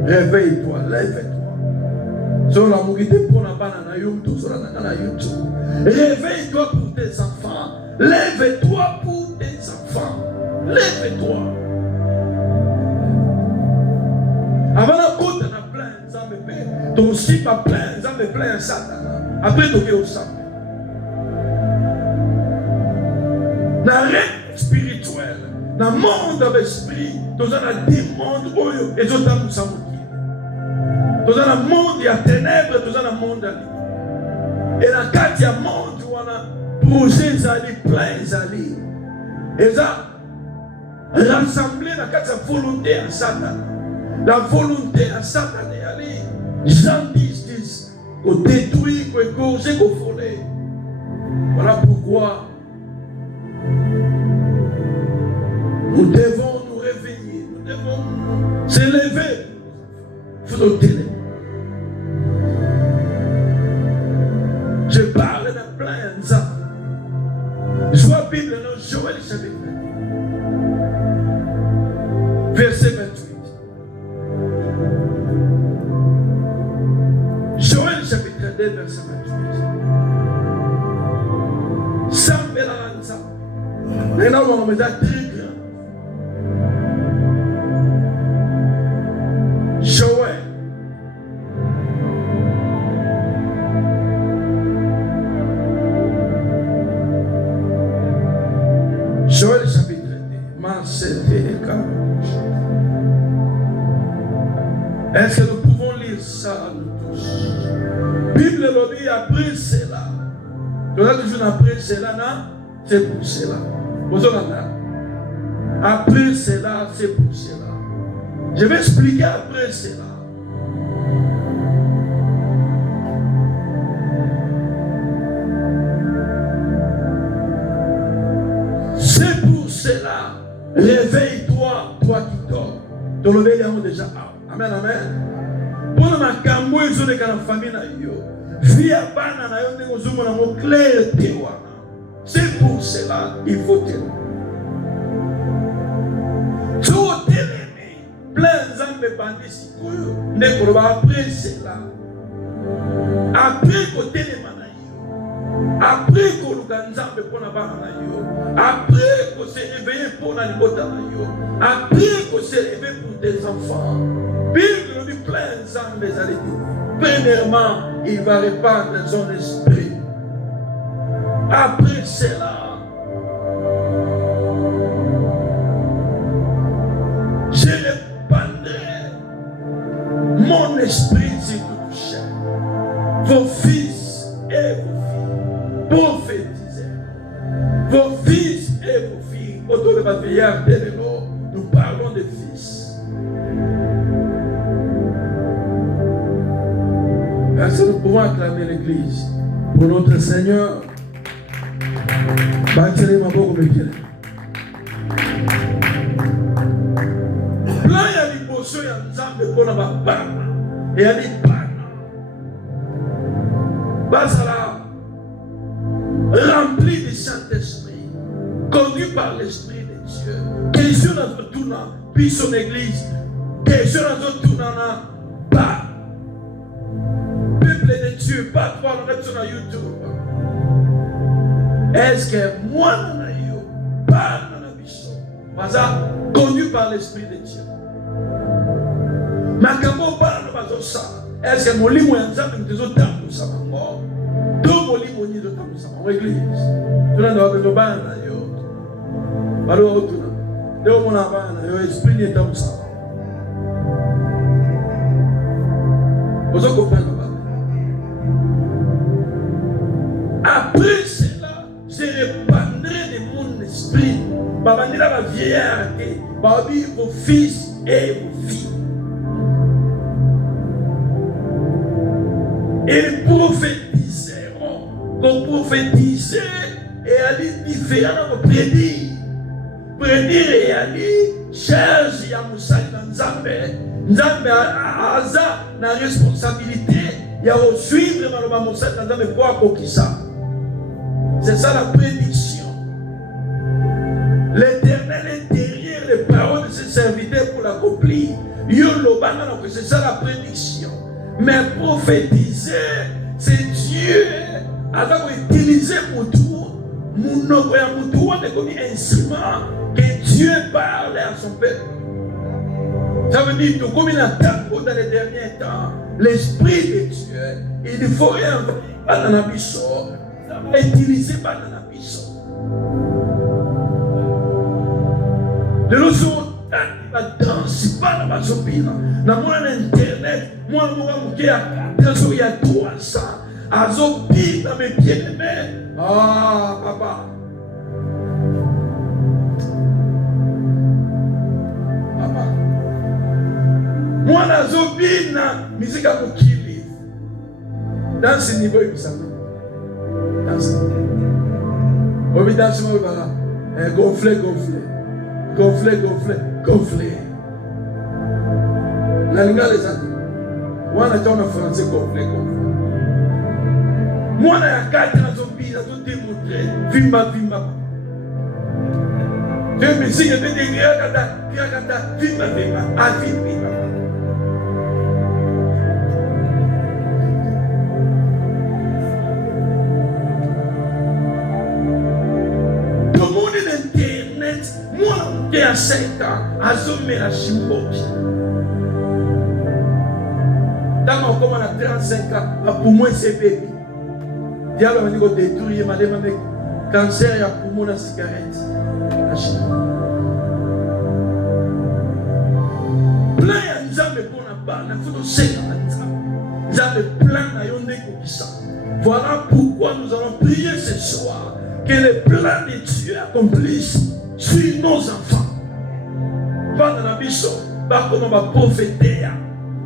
Réveille-toi, lève-toi. Sur la mourite pour la banane à YouTube, sur la banane à YouTube. Réveille-toi pour tes enfants. Lève-toi pour tes enfants. Lève-toi. Avant la côte, on a plein de gens, ton aussi pas plein de gens, plein de Satan. Après, tu es au sang. Dans le règne spirituel, dans le monde de l'esprit, tu as des mondes où les autres nous sont moqués. Tu as un monde, il y a ténèbres, tu as un monde de lumière. Et dans le cas, il y a un monde où on a projet, plein d'alliés. Et ça, rassembler dans le cas de sa volonté à Satan. La volonté à Satan est allée. Jean 10, qu'on détruit, qu'on égorge, qu'on voler. Voilà pourquoi nous devons nous réveiller, nous devons s'élever. Flotter. Je parle de plein de gens. Je vois la Bible dans Joël chapitre 2, verset 28. Joël chapitre 2, verset 28. Sambe la lanza. Nena wa meza trigra. Joël. Joël chapitre 2, Marcel et Carlos. Est-ce que nous pouvons lire ça nous tous? Bible le dit après cela. Donc là toujours après cela, c'est pour cela. Vous entendez? Après cela, c'est pour cela. Je vais expliquer après cela. C'est pour cela. Réveille-toi, toi qui dors. Dans le veille, déjà. Amen, amen. Pour ma cambo, ils ont des famille na yo. Via bana na yo ndeko zumo na mo clair tewa. C'est pour cela il faut tenir. Tout télémé, plein d'ambe bandis sikoyo. Ndeko ba après cela. Après ko téléma na yo. Après ko lukanzambe pona bana na yo. Après ko se réveiller pour na libota na yo. Après ko se réveiller pour tes enfants. Bible lui plein d'ambe zali. Premièrement, il va répandre son esprit. Après cela, je répandrai mon esprit sur toute chair. Vos fils et vos filles prophétisez. Vos fils et vos filles, autour de ma vieillard, nous parlons de fils. Est-ce que nous pouvons acclamer l'Église pour notre Seigneur? Bâtirez ma boue, mais bien. Là, il y a des potions, il y a des âmes pour la baba. Et il y a des pannes. Basala, rempli du Saint-Esprit, conduit par l'Esprit de Dieu. Question dans notre tournant, puis son Église. Question dans notre tournant, pas. Peuple de Dieu, pas toi, on est sur YouTube. Est-ce que moi, pas dans la bichon, conduit par l'Esprit de Dieu. makambo bana bazosala est-ce que molimo ya nzambe ntezotambusa bango to molimo nini ezotambusa bango église tuna na bato bana na yo balo otuna leo mona bana yo esprit ni etambusa ozo comprendre ba après cela je répandrai de mon esprit babandila ba vieillard te babi vos fils et vos filles. Ils prophétiseront. Donc prophétiser et aller différent de prédire. Prédire et aller charge ya musali na Nzambe. Nzambe aza na responsabilité ya suivre maloba musali na Nzambe kwa kokisa. C'est ça la prédiction. L'Éternel est derrière les paroles de ses serviteurs pour l'accomplir. C'est ça la prédiction. Mais prophétiser, c'est Dieu. Alors utiliser pour tout, on est comme un instrument que Dieu parle à son peuple. Ça veut dire que comme il attend dans les derniers temps, l'Esprit de Dieu, il faut rien faire dans la bichon. Ça va utiliser dans la bichon. De l'autre côté, il va danser pas dans ma sopina. Dans mon internet, moi, il y a 300. Azobi dans mes pieds de main. Ah, papa. Papa. Moi, Azobi dans musique à Mokili. Dans ce niveau, il s'en va. Dans ce niveau. Obi dans ce niveau, il va gonfler. La langue les amis. Moi, on a en français gonfler. Moi, on a 4 zombies, on a tout démontré. Vimba. Je me suis dit, vimba. Dans le monde d'Internet, moi, qui a 5 ans, à zombies à Chimboki. Dans mon comment on a 35 ans, pour moi, c'est bébé. Diable m'a dit qu'on détruit, m'a dit avec cancer, il y a poumon la cigarette. La Chine. Plein de Nzambe pour la barre, il faut aussi dans Nzambe plein de yonde kokisa. Voilà pourquoi nous allons prier ce soir que les plans de Dieu accomplissent sur nos enfants. Pas dans la bichon, pas comme on va prophéter.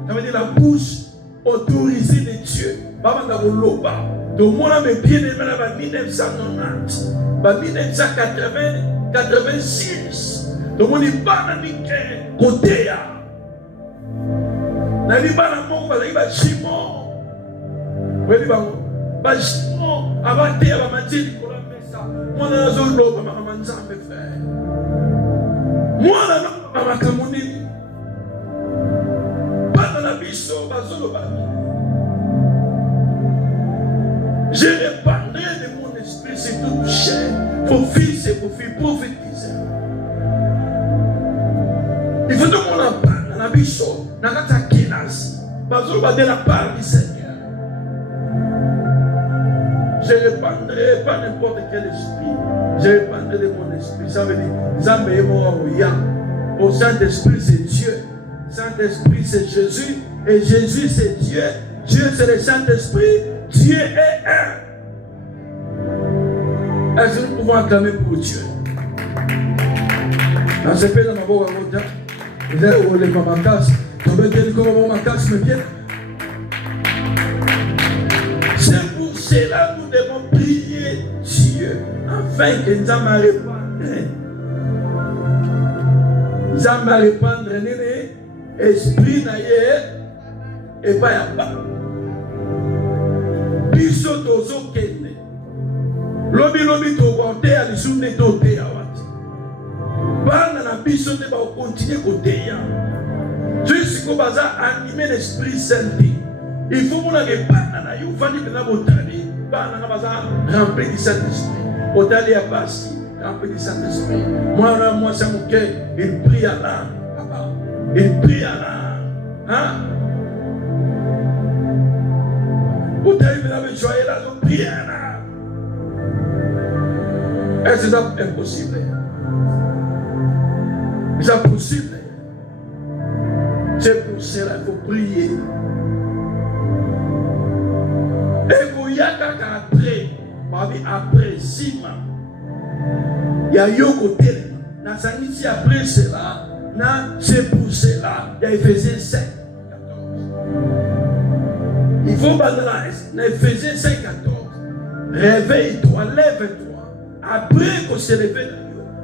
Ça veut dire la bouche autorisée de Dieu. Pas dans le loba. Donc, moi, mes pieds de en 1990, 1980, 86. Donc, on n'est pas dans le côté. On n'est pas dans le côté. Chimon. Oui, Chimon. Avant de dire, on m'a dit, moi, dans la zone de l'eau, je vais faire. Moi, dans la communauté. Pas dans la bichon, je répandrai de mon esprit sur toute chair, vos fils et vos filles prophétiser. Il faut que mon appart dans la bichon, dans la taquinas, de la part du Seigneur. Je répandrai pas n'importe quel esprit. Je répandrai de mon esprit. Ça veut dire, Zambé et Moaouya. Au Saint-Esprit, c'est Dieu. Saint-Esprit, c'est Jésus. Et Jésus, c'est Dieu. Dieu, c'est le Saint-Esprit. Dieu est un. Est-ce que nous pouvons acclamer pour Dieu? Dans ce pays, dans ma voix, vous avez roulé ma casse. Tu veux dire comment ma casse me vient? C'est pour cela que nous devons prier Dieu afin que nous allons répandre. Nous allons répandre l'esprit et pas à bas. Biso tozo kende. Lobi tokote à l'isune toté awati. Bana na biso ne ba continuer côté ya. Jusqu'au bazar animer l'Esprit Saint. Il faut qu'on ait bana na yo fani na botali. Bana na bazar rempli du Saint-Esprit. Botali ya basi rempli du Saint-Esprit. Moi ça mon cœur, il prie à l'âme. Il prie à l'âme. Hein? Vous avez joyeux là, vous priez là. Est-ce que c'est impossible? C'est possible. C'est pour cela qu'il faut prier. Et vous y a après 6 mois, il y a eu côté. Après cela, c'est pour cela, il y a Ephésiens 5, 14. Il faut banaliser. Dans Ephésiens 5, 14, réveille-toi, lève-toi. Après qu'on s'est levé,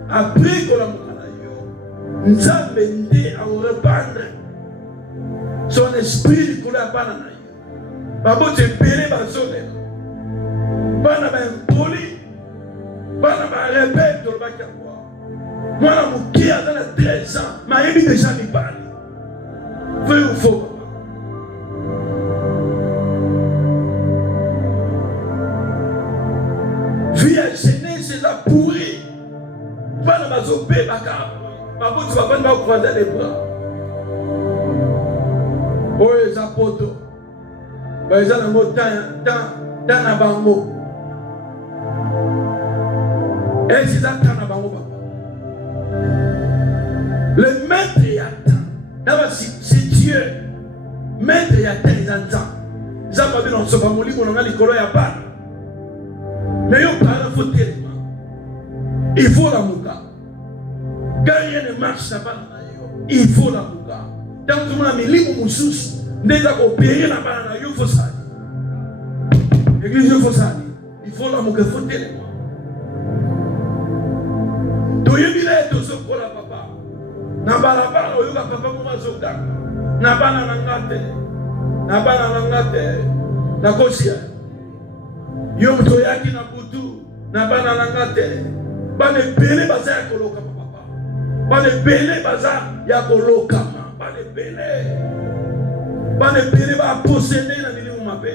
après qu'on a montré, nous avons aidé à reprendre son esprit de couleur banane. Babo te péré bazone. Bana ba impoli. Bana ba répète le bakabwa. Moi la moukia dans la 13 ans, ma yebi déjà mi bani. Vrai ou faux? Vie à jeunesse c'est la pourrie. Bana ba zopé bakabwa. Babo tu vas pas croiser les bras. Oh les apôtres. Dans la bango. Et c'est ça dans la bango. Le maître y attend. D'abord, c'est Dieu. Maître y attend les enfants. Ils ont pas vu dans ce famille qu'on a l'école à part. Mais il faut tellement. Il faut la mouka. Quand rien ne marche, il faut la mouka. Tant que mon ami libre moussous. Déjà opérer la banane, il faut ça. L'église, il faut ça. Il faut l'amour, il faut tellement. Donc, il y a des choses pour la papa. Na balabala, il y a papa pour ma zoda. Na banana ngate. Na banana ngate. Na kosia. Yom toyaki na butu. Na banana ngate. Bane bele baza ya koloka papa. Bane bele baza ya koloka ma. Bane bele. Bane bele va posséder la milieu mabé.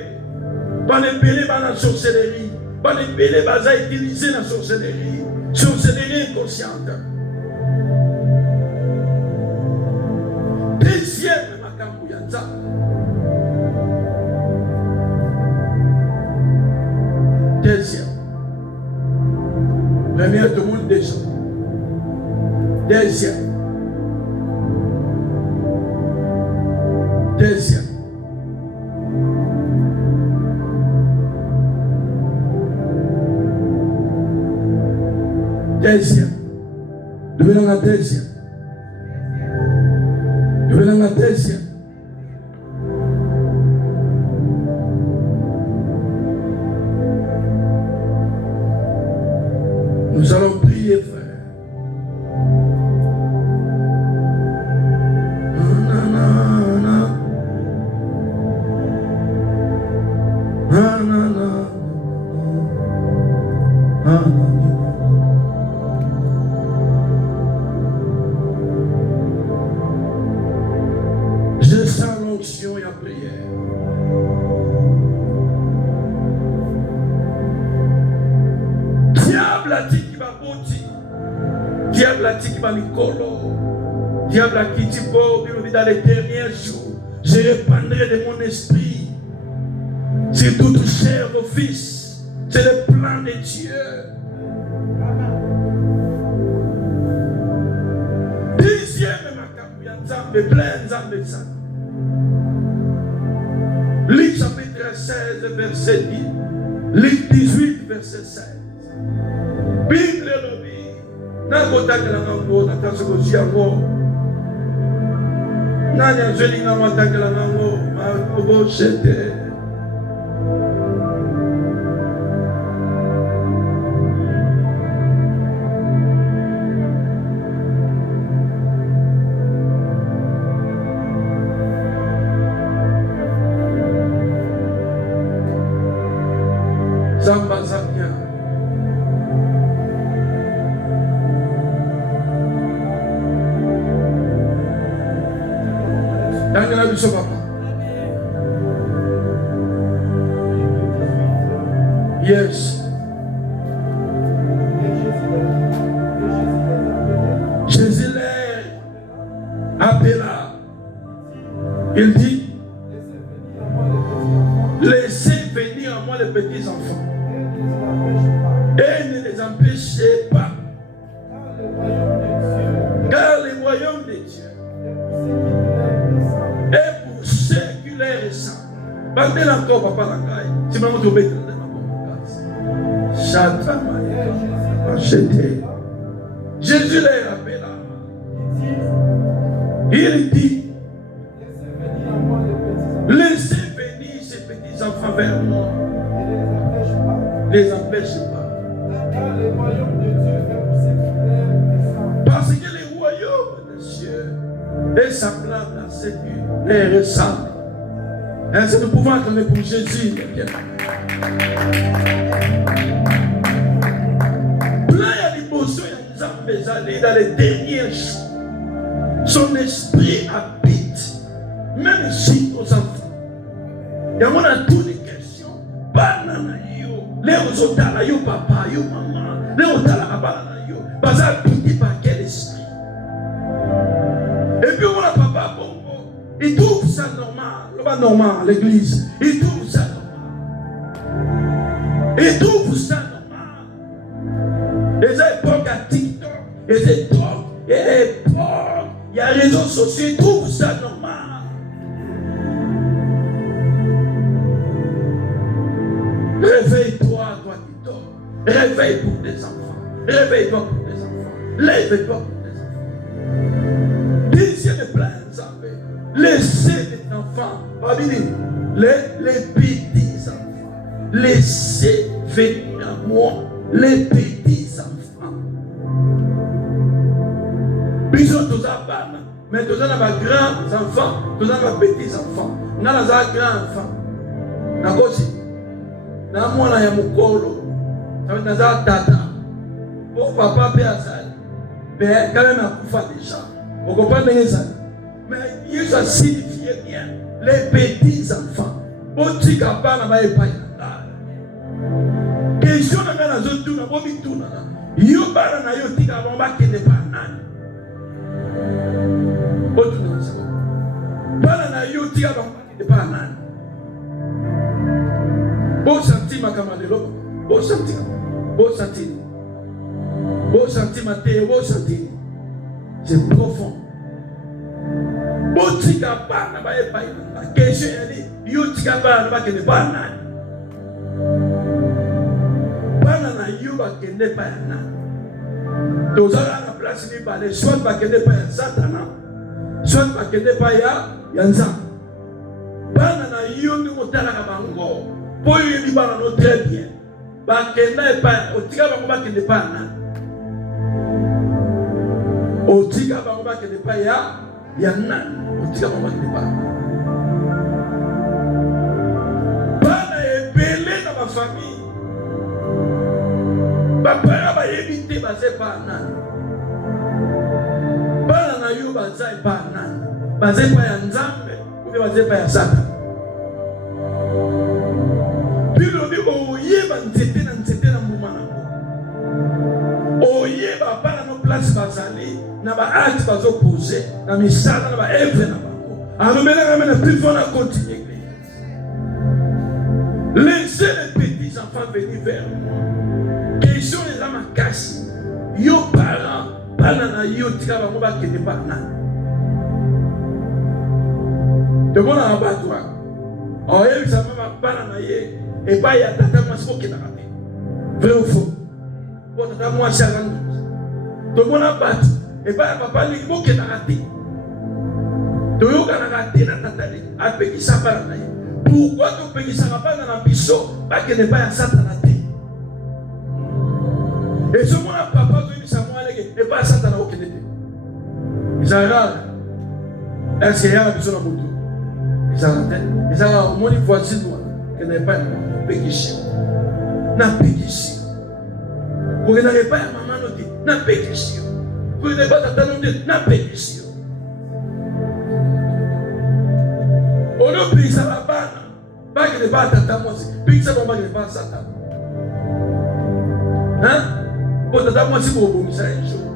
Bane bele va la sorcellerie. Bane bele va utiliser la sorcellerie. Sorcellerie inconsciente. Deuxième makambu yanza. Deuxième. Première tout le monde déjà. Deuxième. Deuxième. Deuxième. Devenons la deuxième. Devenons la deuxième. Nous allons prier, frère. Je sens l'onction et la prière. Diable a dit qu'il va bouti. Diable a dit qu'il va Nicolo. Diable a dit pour dans les derniers jours, je répandrai de mon esprit sur toute chair vos fils. C'est le plan de Dieu. Dixième makambu plein de ça. Luc chapitre 16 verset 10. Luc 18 verset 16. Bible lobi. Nakotaka la ngambo nataso kosiamo. Nanya jeli ngamataka la ngambo makobo sete. Zamba Zambia. Daniel Abisso Papa. Yes. Jésus les appela. Il Laissez venir à moi les petits enfants. Et ne les empêchez pas. Car le royaume de Dieu est pour ceux qui les ressemblent. Bandez encore, papa Langai. Si maman te met dans ma casa. Chatamaya. Acheté. Jésus les rappela. Il dit, laissez venir ces petits enfants vers moi. Ne les empêchez pas. Parce que le royaume des cieux est semblable à ce qui les ressemble. Est-ce que nous pouvons acclamer pour Jésus? Plein d'émotions, il nous a fait dans les derniers jours. Son esprit habite, même si nos enfants. Il y a toutes les questions. Banana yo, les otala yo papa yo maman, les otala banana yo. Parce habité par quel esprit? Et puis on a papa bongo, il trouve ça normal, pas normal l'église, il trouve ça normal. Il trouve ça normal. Les époques à TikTok, les époques, il y a les réseaux sociaux, ils trouvent ça normal. Réveille-toi, toi qui dors. Réveille pour tes enfants. Réveille-toi pour tes enfants. Lève-toi pour tes enfants. Deuxième plan, laissez les enfants, les petits enfants. Laissez venir à moi les petits enfants. Bisous tous les mais tous les grands enfants, tous les petits enfants. Nous avons des grands enfants. Nous avons aussi. Nous avons un mukolo. Nous avons un tata. Pour papa et azali. Mais quand même, on a déjà. Vous comprenez ça? Mais il ça signifie bien. Les petits enfants. Pour dire qu'il n'y a pas de question de la zone de la Bobitouna. You barana yo tika bomba qui n'est pas nan. Barana yo tika bomba qui n'est pas nan. Beau sentiment comme le lobe. Beau sentiment. Beau sentiment. Beau sentiment. Beau sentiment. C'est profond. Beau tika barana ba e pa ina. Question elle yo tika barana qui n'est pas nan. Banana yuba kende pa yana. Tozala na place ni balé, soit ba kende pa ya Satana, soit ba kende pa ya Nzambe. Banana yundi motala ka bango. Poyo yebi bana no très bien. Ba kende pa otika bango ba kende pa na. Otika bango ba kende pa ya nan. Otika bango ba kende pa. Bana ebele na ma famille. Bapara ba yebite ba se pa nan. Bana na yo ba zai pa nan. Ba se pa ya Nzambe, ou ba se pa ya Satan. Bilo bi o yeba nzete na mumana ngo. O yeba bana no place ba zali na ba acte ba zo poser na misala na ba evre na bango. Alobela ramena plus fort à continuer. Laissez les petits enfants venir vers moi. Question les âmes à casse. Yo parents, banana yo tika ba mo ba kende ba na. De bon abattoir. Oh yé ça m'a banana yé et pas ya tata moi soko kena raté. Vrai ou faux? Bon tata moi charan. De bon abat et pas papa li mo kena raté. To yo kana raté na tata li a peki sa banana yé. Pourquoi tu peki sa banana biso ba kende ba ya Satan raté? Et ce moment papa tu dis ça moi et pas Satan au Kennedy. Israël. Est-ce qu'il y a une personne à bout? Israël au moins une voiture qui n'est pas péché. Na péché. Pour que n'avez pas maman nous dit na péché. Pour que n'avez pas tata nous dit na péché. On ne peut ça la banne. Pas que n'est pas tata moi aussi. Puis ça va pas Satan. Hein? Pour tata moi si vous vous ça un jour.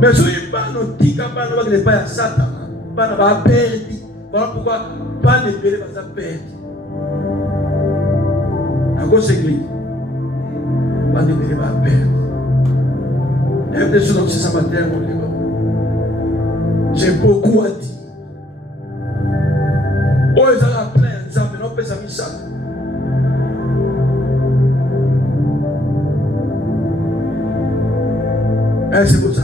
Mais si vous pas nous dit qu'à pas nous n'est pas Satan. Pas na ba perdu. Voilà pourquoi pas ne perdre pas ça perdre. À cause de l'église, on va débiter ma père. Il y a des choses dans ce matin, mon libre. J'ai beaucoup à dire. Oh, ils ont plein, ils ont plein, on peut s'amuser ça. C'est pour ça,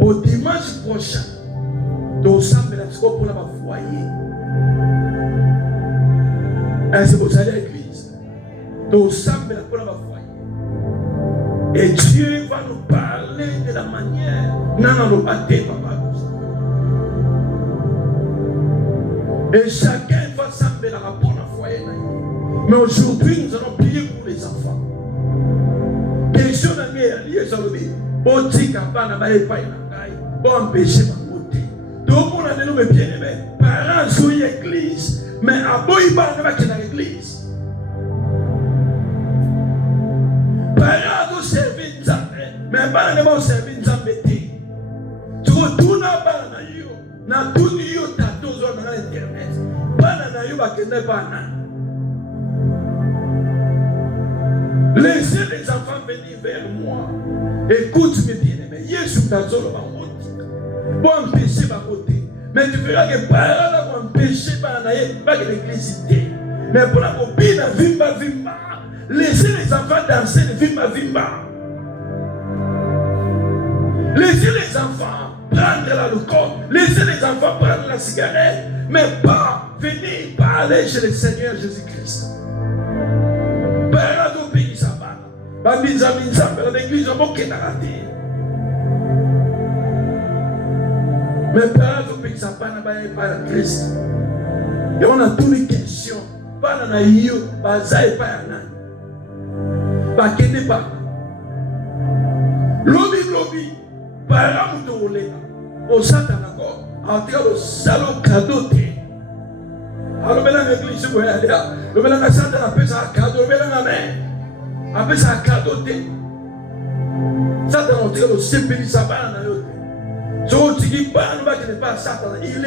au dimanche prochain, tu sembles pour la foyer. C'est pour ça, l'église. Tu sembles pour la foyer. Et Dieu va nous parler de la manière. Non, non, pas papa. Et chacun va sembler la rapport à foyer. Mais aujourd'hui, nous allons prier pour les enfants. Question de guerre, liée sur le vie. Bon, si campagne n'a pas été bon, empêcher ma beauté. Donc, on a dit, nous, bien aimés, parents sont l'église, mais à Boïba, on va dans l'église. Parents ont servi Nzambé, mais parents n'ont pas servi Nzambé. Tu retournes à Banayo, na tout New York, dans Internet. Banayo, va que ne pas. Laissez les enfants venir vers moi. Écoute mes bien-aimés. Yesu tazolo ba moti. Bon empêcher ma côté. Mais tu verras que parents vont empêcher pas que l'église. Mais pour la copine, vimba. Laissez les enfants danser, vimba. Laissez les enfants prendre l'alcool. Laissez les enfants prendre la cigarette. Mais pas venir parler chez le Seigneur Jésus-Christ. Parents au pays ça va. L'église a beaucoup raté. Mais parents au pays ça va pas Christ. Et on a toutes les questions. Pas dans la yo, pas ça et pas nan. Pas qu'est pas. Lobby. Parents au lait. Au Satan encore. En tout cas le salaud cadeau. Alors, l'église, vous voyez, le mélange Satan appelle ça un cadeau, le mélange appelle ça un cadeau. Satan a tiré le CPI, ça va dans l'autre. Ce qui dit pas, ne pas Satan, il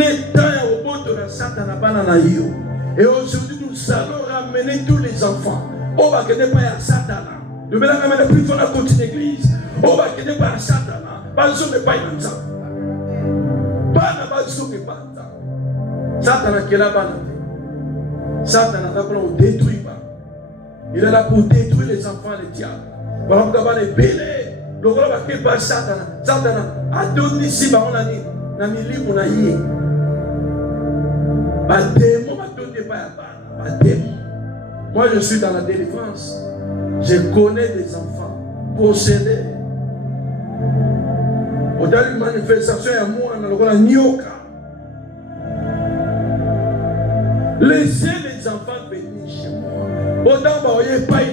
est temps au bout de Satan n'a pas dans la yo. Et aujourd'hui, nous allons ramener tous les enfants. On va ne pas à Satan. Le mélange amène plus fort à continuer l'église. On va ne pas à Satan. Pas de chose de pas dans ça. Pas de chose de pas dans ça. Satan a quel abandon. Satan a là pour détruire. Il est là pour détruire les enfants des diables. Par exemple, les bébés, le roi va faire par Satan. Satan a donné ici, on a dit, on a mis on a yé. Démon m'a donné pas démon. Moi, je suis dans la délivrance. Je connais des enfants possédés. On a une manifestation à moi, on a le roi Nyoka. Laissez les enfants venir chez moi. Autant que vous pas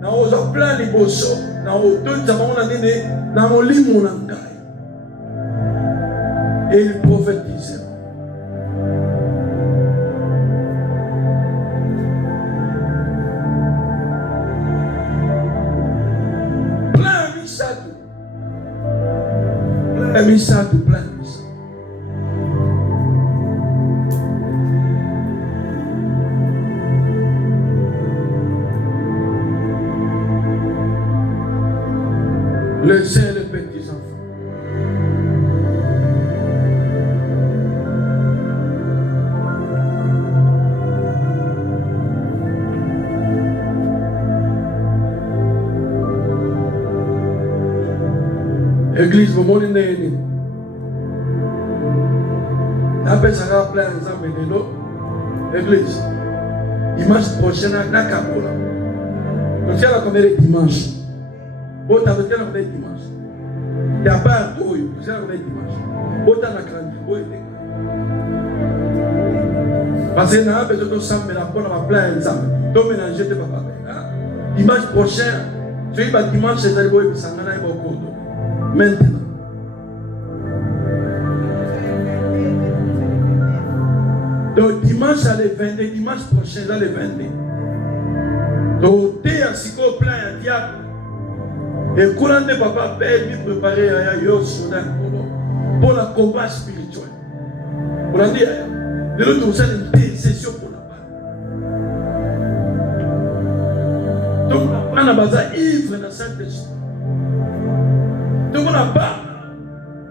na oza plein de bosso, na otonza maona nene, na molimo na ngai. Et il prophétise. Plein misatu. Plein misatu. Laissez les petits enfants. Église, vous m'avez dit, après ça va plein d'ensemble de l'eau. Église, dimanche prochain, à Nakabola. Donc, il y a combien de dimanches? Vous avez dit que dimanche. Il n'y a pas un tour, vous avez dimanche. Vous avez dit parce que nous avons besoin de s'amener la bonne à plein d'ensemble. Donc, mélanger de papa. Dimanche prochain, celui qui dimanche, c'est le boy qui s'en a beaucoup. Maintenant. Donc, dimanche, à les 22, dimanche prochain, à les 22. Donc, tu es à Siko plein à diable. Et courant de papa père lui préparer à Yos pour le combat spirituel. Pour dire, De l'autre, on a une intercession pour la part. Donc, on a besoin ivre dans le Saint-Esprit. Donc, on a pas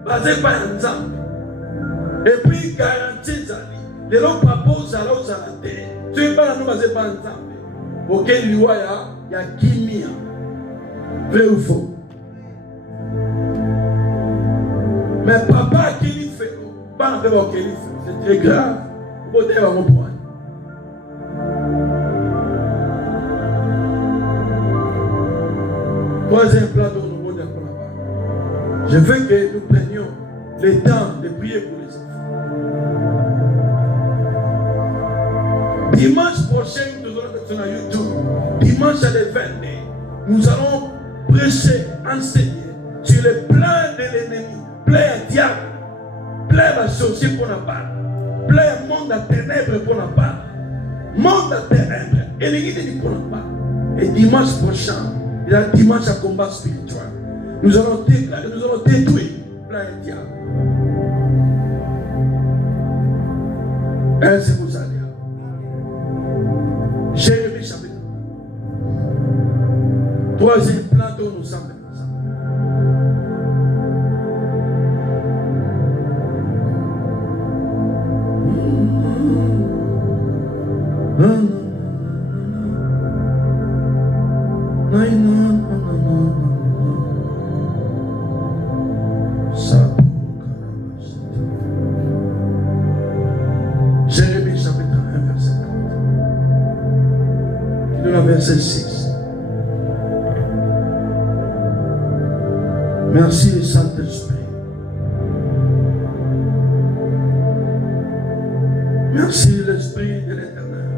basé par un exemple. Et puis, garantie, les gens proposent à l'autre à la terre. Tu n'es pas là, nous basé par un exemple. Auquel il y a Kimia. Vrai ou faux? Mais papa qui lui fait, pas en fait qu'il fait, c'est très grave. Vous pouvez mon point. Troisième plan dont nous voulons apprendre. Je veux que nous prenions le temps de prier pour les enfants. Dimanche prochain, nous allons être sur YouTube. Dimanche à l'événement, nous allons prêcher, enseigner sur les plans de l'ennemi, plein de diable, plein de sorciers pour la part, plein de monde à ténèbres pour la part, monde à ténèbres, et l'église pour la part. Et dimanche prochain, il y a dimanche à combat spirituel. Nous allons déclarer, nous allons détruire plein de diable. Est-ce que vous allez? Jérémie chapitre 1. Troisième plan dont nous sommes. Jérémie chapitre 1, verset 4. Qui nous verset 6. Merci Saint-Esprit. Merci l'Esprit de l'Éternel.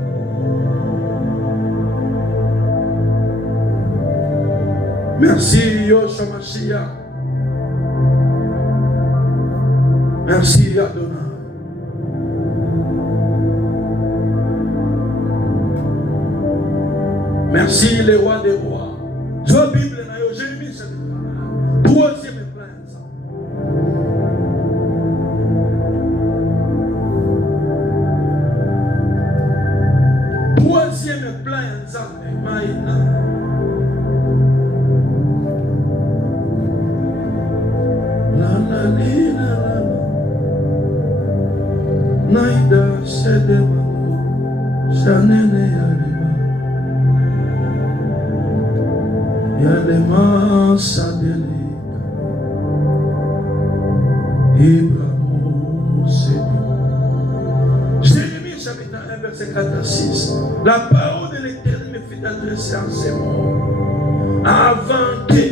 Merci Yoshua Mashiach. Merci Adonai. Merci les rois des rois. Je vois la Bible, Jérémie, c'est le troisième plan. Troisième plan, Naida Sedema Shanene Yalema Sadeli Ibrahim Seigneur. Jérémie chapitre 1 verset 4 à 6. La parole de l'Éternel me fait adresser en ces mots. Avant que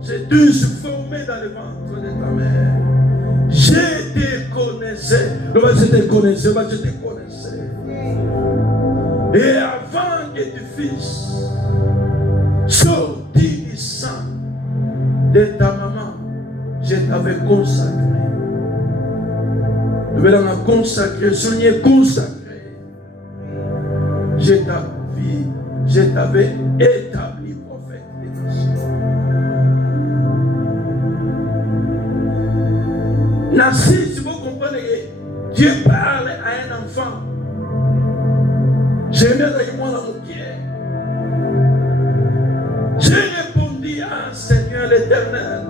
je t'eusse formé dans le ventre de ta mère, je te connaissais. Je te connaissais. Je te connaissais. Et avant que tu fisses sorti du sang de ta maman, je t'avais consacré. Je vais la consacrer, soigner consacré. Je t'avais établi prophète des nations. Nassi, si vous comprenez, Dieu parle à un enfant. J'ai mis avec moi dans mon pied. J'ai répondu à Seigneur l'Éternel.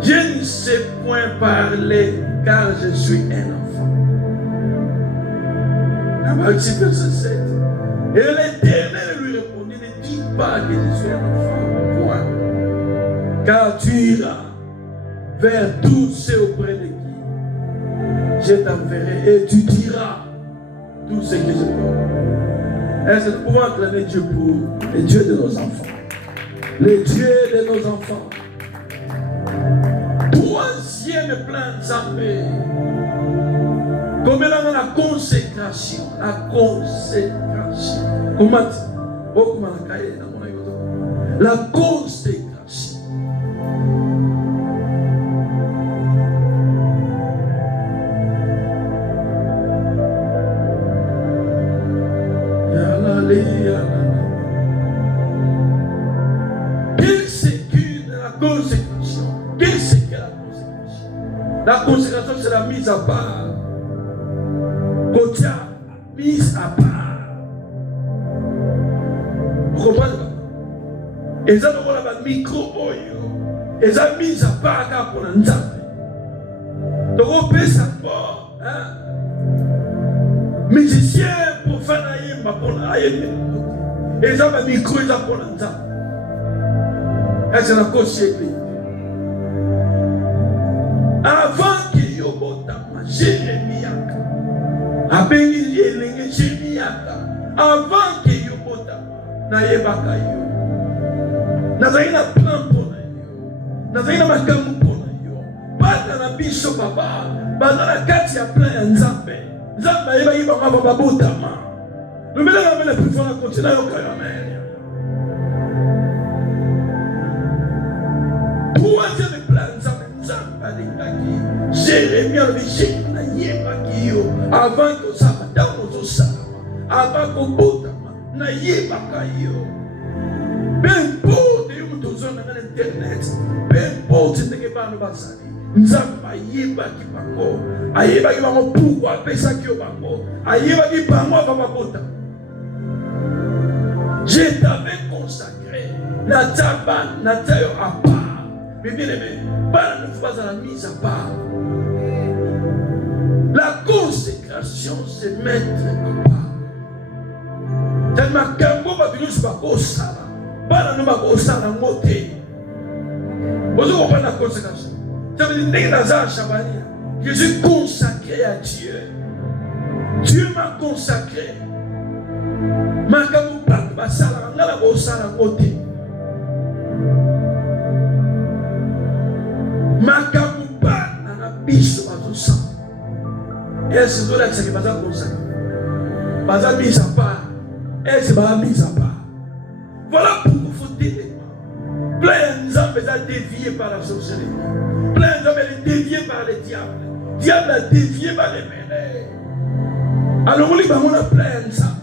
Je ne sais point parler car je suis un enfant. Verset 7. Et l'Éternel lui répondit, ne dis pas que je suis un enfant, point. Car tu iras vers tous ceux auprès de qui je t'enverrai et tu diras tout ce que je peux. Est-ce que nous pouvons acclamer Dieu pour le Dieu de nos enfants? Le Dieu de nos enfants. Troisième plan de Zambé. Comme là dans la consécration. La consécration. Comment la consécration. Qu'est-ce que la consécration? Qu'est-ce que la consécration? La consécration, c'est la mise à part. Kotia, mise à part. Vous comprenez? Et ça, on a un micro, et ça, mise à part pour un zap. Donc, on peut savoir, musicien pour faire un yéma pour un yéma. Et ça, un micro, et ça pour un zap. Et c'est la cause siècle. Avant que yo botama Jérémie abengi yelenge Jérémie avant que yo botama na yebaka yo nazali na plan mpona yo nazali na makambo mpona yo bana na biso baba baza na kati ya plan ya Nzambe Nzambe ayebaki bango babotama lobelaka mbele prefer na kontina yoka yo amen. Troisième plan Nzambe alingaki Jérémie alobaki nayebaki yo avant kozala ntango ozosalama avant kobotama nayebaka yo peu importe yo moto ozonga na internet peu importe ndenge bana bazali Nzambe ayebaki bango pourquoi apesaki yo bango ayebaki bango avant babotama. Je t'avais consacré nata yo à part. Mais bien aimé, pas ne faut pas à la mise à part. La consécration, c'est mettre à part. Tellement qu'un mot va venir sur la cause, pas la cause à la montée. Vous comprenez la consécration? Ça veut dire que je suis consacré à Dieu. Dieu m'a consacré. Ma camouflage, ma salle, la cause à la montée. Makamuba na biso bazosa. Est-ce que c'est que baza comme ça? Baza mise à part. Est-ce que baza mise à part? Voilà pourquoi il faut t'aider. Plein d'hommes sont déviés par la sorcellerie. Plein d'hommes sont déviés par le diable. Le diable est dévié par les mêlés. Alors on dit qu'on a plein d'hommes.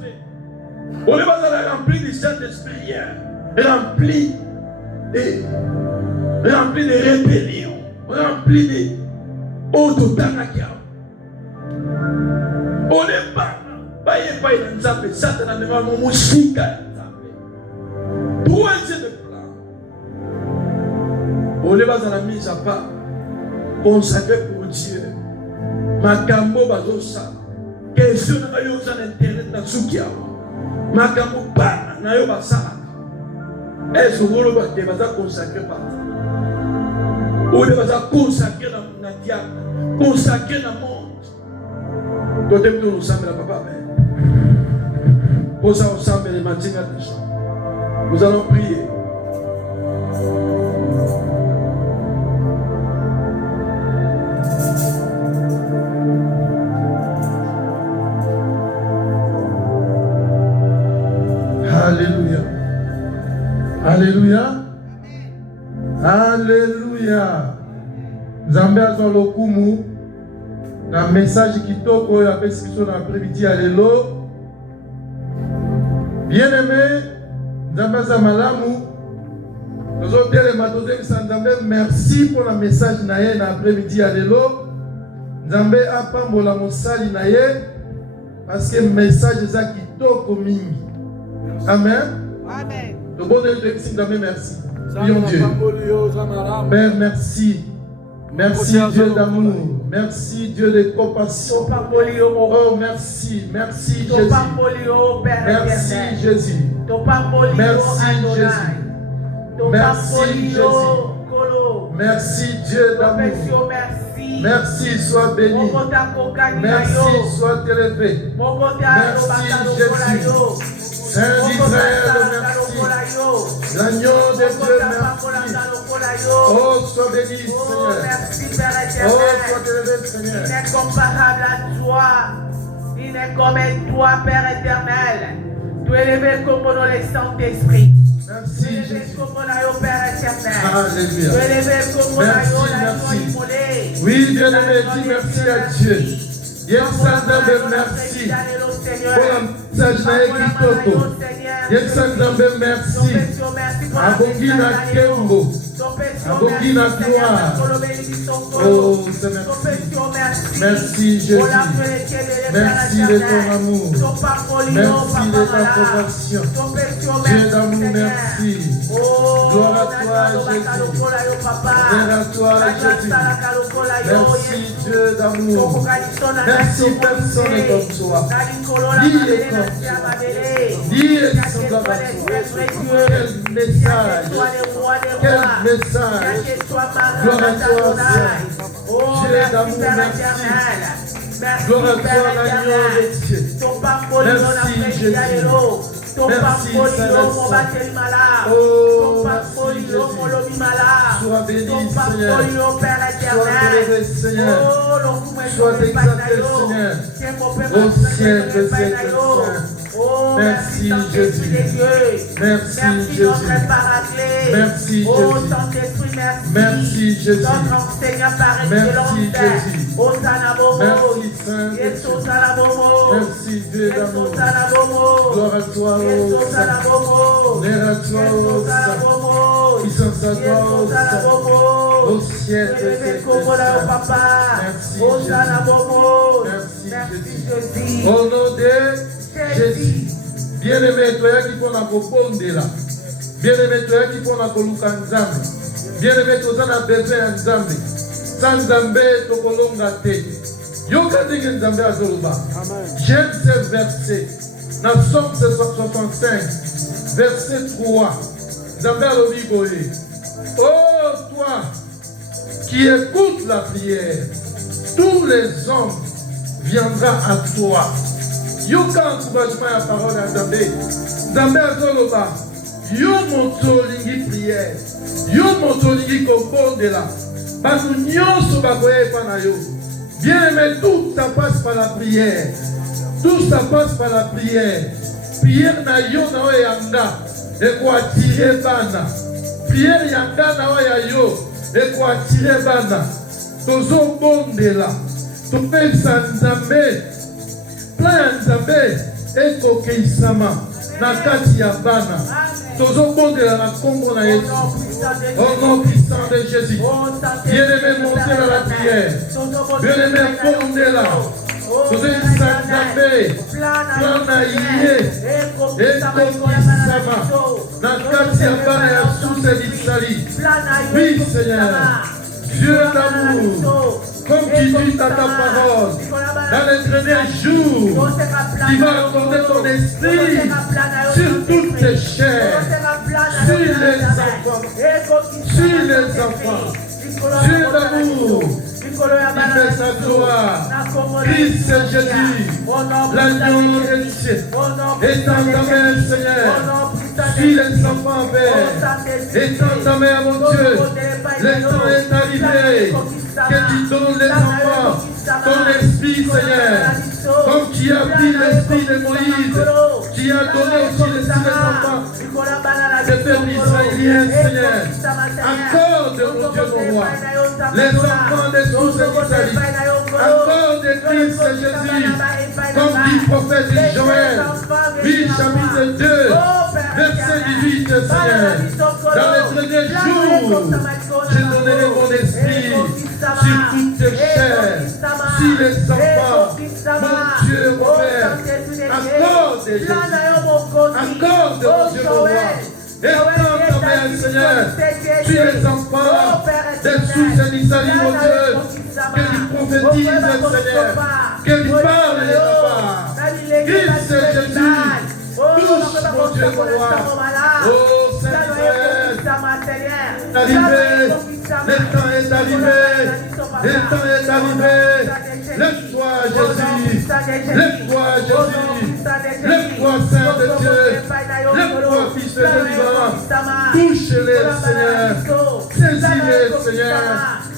On est rempli du Saint-Esprit, rempli de rébellion. Rempli de autotanakia. On n'est pas dans Nzambe, Satan n'est pas mon mouchika Nzambe. Troisième plan. On n'est pas dans la mise à part, consacré pour Dieu. Makambo bazosa. Question na yo sur internet na sukia. Makambo bana na yo basala. Est-ce que vous le consacré par ça? On est consacré dans le diable, consacré dans le monde. Quand nous ensemble, papa, pour ça, ensemble, les matins, nous allons prier. Alléluia. Alléluia. Alléluia. Nzambe azwa lokumu na message kitoko oyo apesi biso na après-midi ya lelo. Bien aimé, Nzambe aza malamu. Tozotelema tozekisa Nzambe merci pour la message na ye na après-midi ya lelo. Nzambe apambola mosali na ye parce que message eza kitoko mingi. Amen. Amen. Le bon Dieu te dit Nzambe merci. Prions Dieu. Père, merci. Merci Dieu d'amour. Merci Dieu de compassion. Oh, merci. Merci Jésus. Merci Jésus. Merci Jésus. Merci Jésus. Merci Dieu d'amour. Merci, sois béni. Merci, sois élevé. Merci Jésus. Saint d'Israël, merci. L'agneau de Dieu, merci. Oh, sois béni, Seigneur. Oh, sois élevé, Seigneur. Il n'est comparable à toi. Il n'est comme toi, Père éternel. Tu es élevé comme dans le Saint-Esprit. Merci, Jésus. Alléluia. Merci, merci. Oui, bien-aimé, dis merci à Dieu. Yexandambe, merci. Pour la message na ekitoko. Yexandambe, merci. Abongina Kembo. Abongina gloire. Oh, c'est merci. Merci Jésus. Merci de ton amour. Merci de ta compassion. Dieu d'amour, merci. Gloire à toi, Jésus. Gloire à toi, Jésus. Merci, Dieu d'amour. Merci, personne n'est comme toi. Ni est comme toi. Ni est semblable à toi. Quel message. Quel message. Gloire à toi, Seigneur. Dieu d'amour, merci. Gloire à toi, l'agneau de Dieu. Merci, Jésus. Merci, Seigneur. Oh, merci, Jésus. Sois béni, Seigneur. Sois élevé, Seigneur. Sois exalté, Seigneur. Au ciel de cette Merci, Jésus. Merci, Jésus. Merci, Jésus. Merci, Jésus. Merci, Jésus. Merci, Saint. Merci, Dieu d'amour. Gloire à toi, ô Saint. L'air à toi, ô Saint. Puissance à toi, ô Saint. Au ciel de cette Merci, Jésus. Merci, Jésus. Au nom de Jésus. Bien-aimé, toi qui faut la répondre là. Bien-aimé, toi qui faut la coluka nzambe. Bien-aimé, toi qui as besoin nzambe. Sans nzambe, to kolonga te. Yoka dingue nzambe azoluba. J'aime ce verset. Dans Psaume 65, verset 3. Nzambe alobi boye. Oh, toi qui écoutes la prière, tous les hommes viendront à toi. Yoka encouragement à la parole à Nzambe. Nzambe azoloba. Yo moto lingi prière. Yo moto lingi kobonde la. Bato nyonso bakoye pa na yo. Bien aimé, tout ça passe par la prière. Tout ça passe par la prière. Prière na yo na o yanga. Et quoi tirer bana. Prière yanga na o ya yo. Et quoi tirer bana. Tozo bonde la. To fait ça Nzambe. Plan Nzambe ekoke isama na kati ya bana. Tozo bonde la kombo na Yesu. Au nom puissant de Jésus. Bien-aimé, montez dans la prière. Bien-aimé, fondez là. Tozo isa Nzambe. Plan na iye. Ekoke isama na kati ya bana ya suse lisali. Oui, Seigneur. Dieu d'amour. Comme tu dis dans ta parole, dans les derniers jours, tu vas accorder ton esprit sur toutes tes chairs, sur les enfants, sur les enfants. Dieu d'amour, il fait sa gloire. Christ Jésus, l'agneau de Dieu, étends ta main, Seigneur. Suis les enfants verts, étends ta main, mon Dieu. Le temps est arrivé. Que tu donnes les enfants ton esprit, Seigneur. Comme tu as pris l'esprit de Moïse, tu as donné aussi l'esprit des enfants. Le peuple israélien, Seigneur. Accorde, mon Dieu, mon roi. Les enfants de tous les Israélites. Accorde Christ Jésus. Comme dit le prophète Joël. 8 chapitre 2, verset 18, Seigneur. Dans les derniers jours, je donnerai mon esprit sur toutes tes chairs, sur les enfants, mon Dieu, mon Père. Accorde, Jésus. Accorde, mon Dieu, mon roi. Étends ta main, Seigneur, sur les enfants des sous Isaïe, mon Dieu, qu'ils prophétisent, Seigneur, qu'ils parlent les enfants. Christ Jésus, touche, mon Dieu, mon roi. Oh, Seigneur, arrivé, le temps est arrivé, le temps est arrivé. Lève-toi, Jésus, lève-toi, Jésus, lève-toi, Saint de Dieu, lève-toi, Fils de Dieu, touche-les, Seigneur, saisis-les, Seigneur,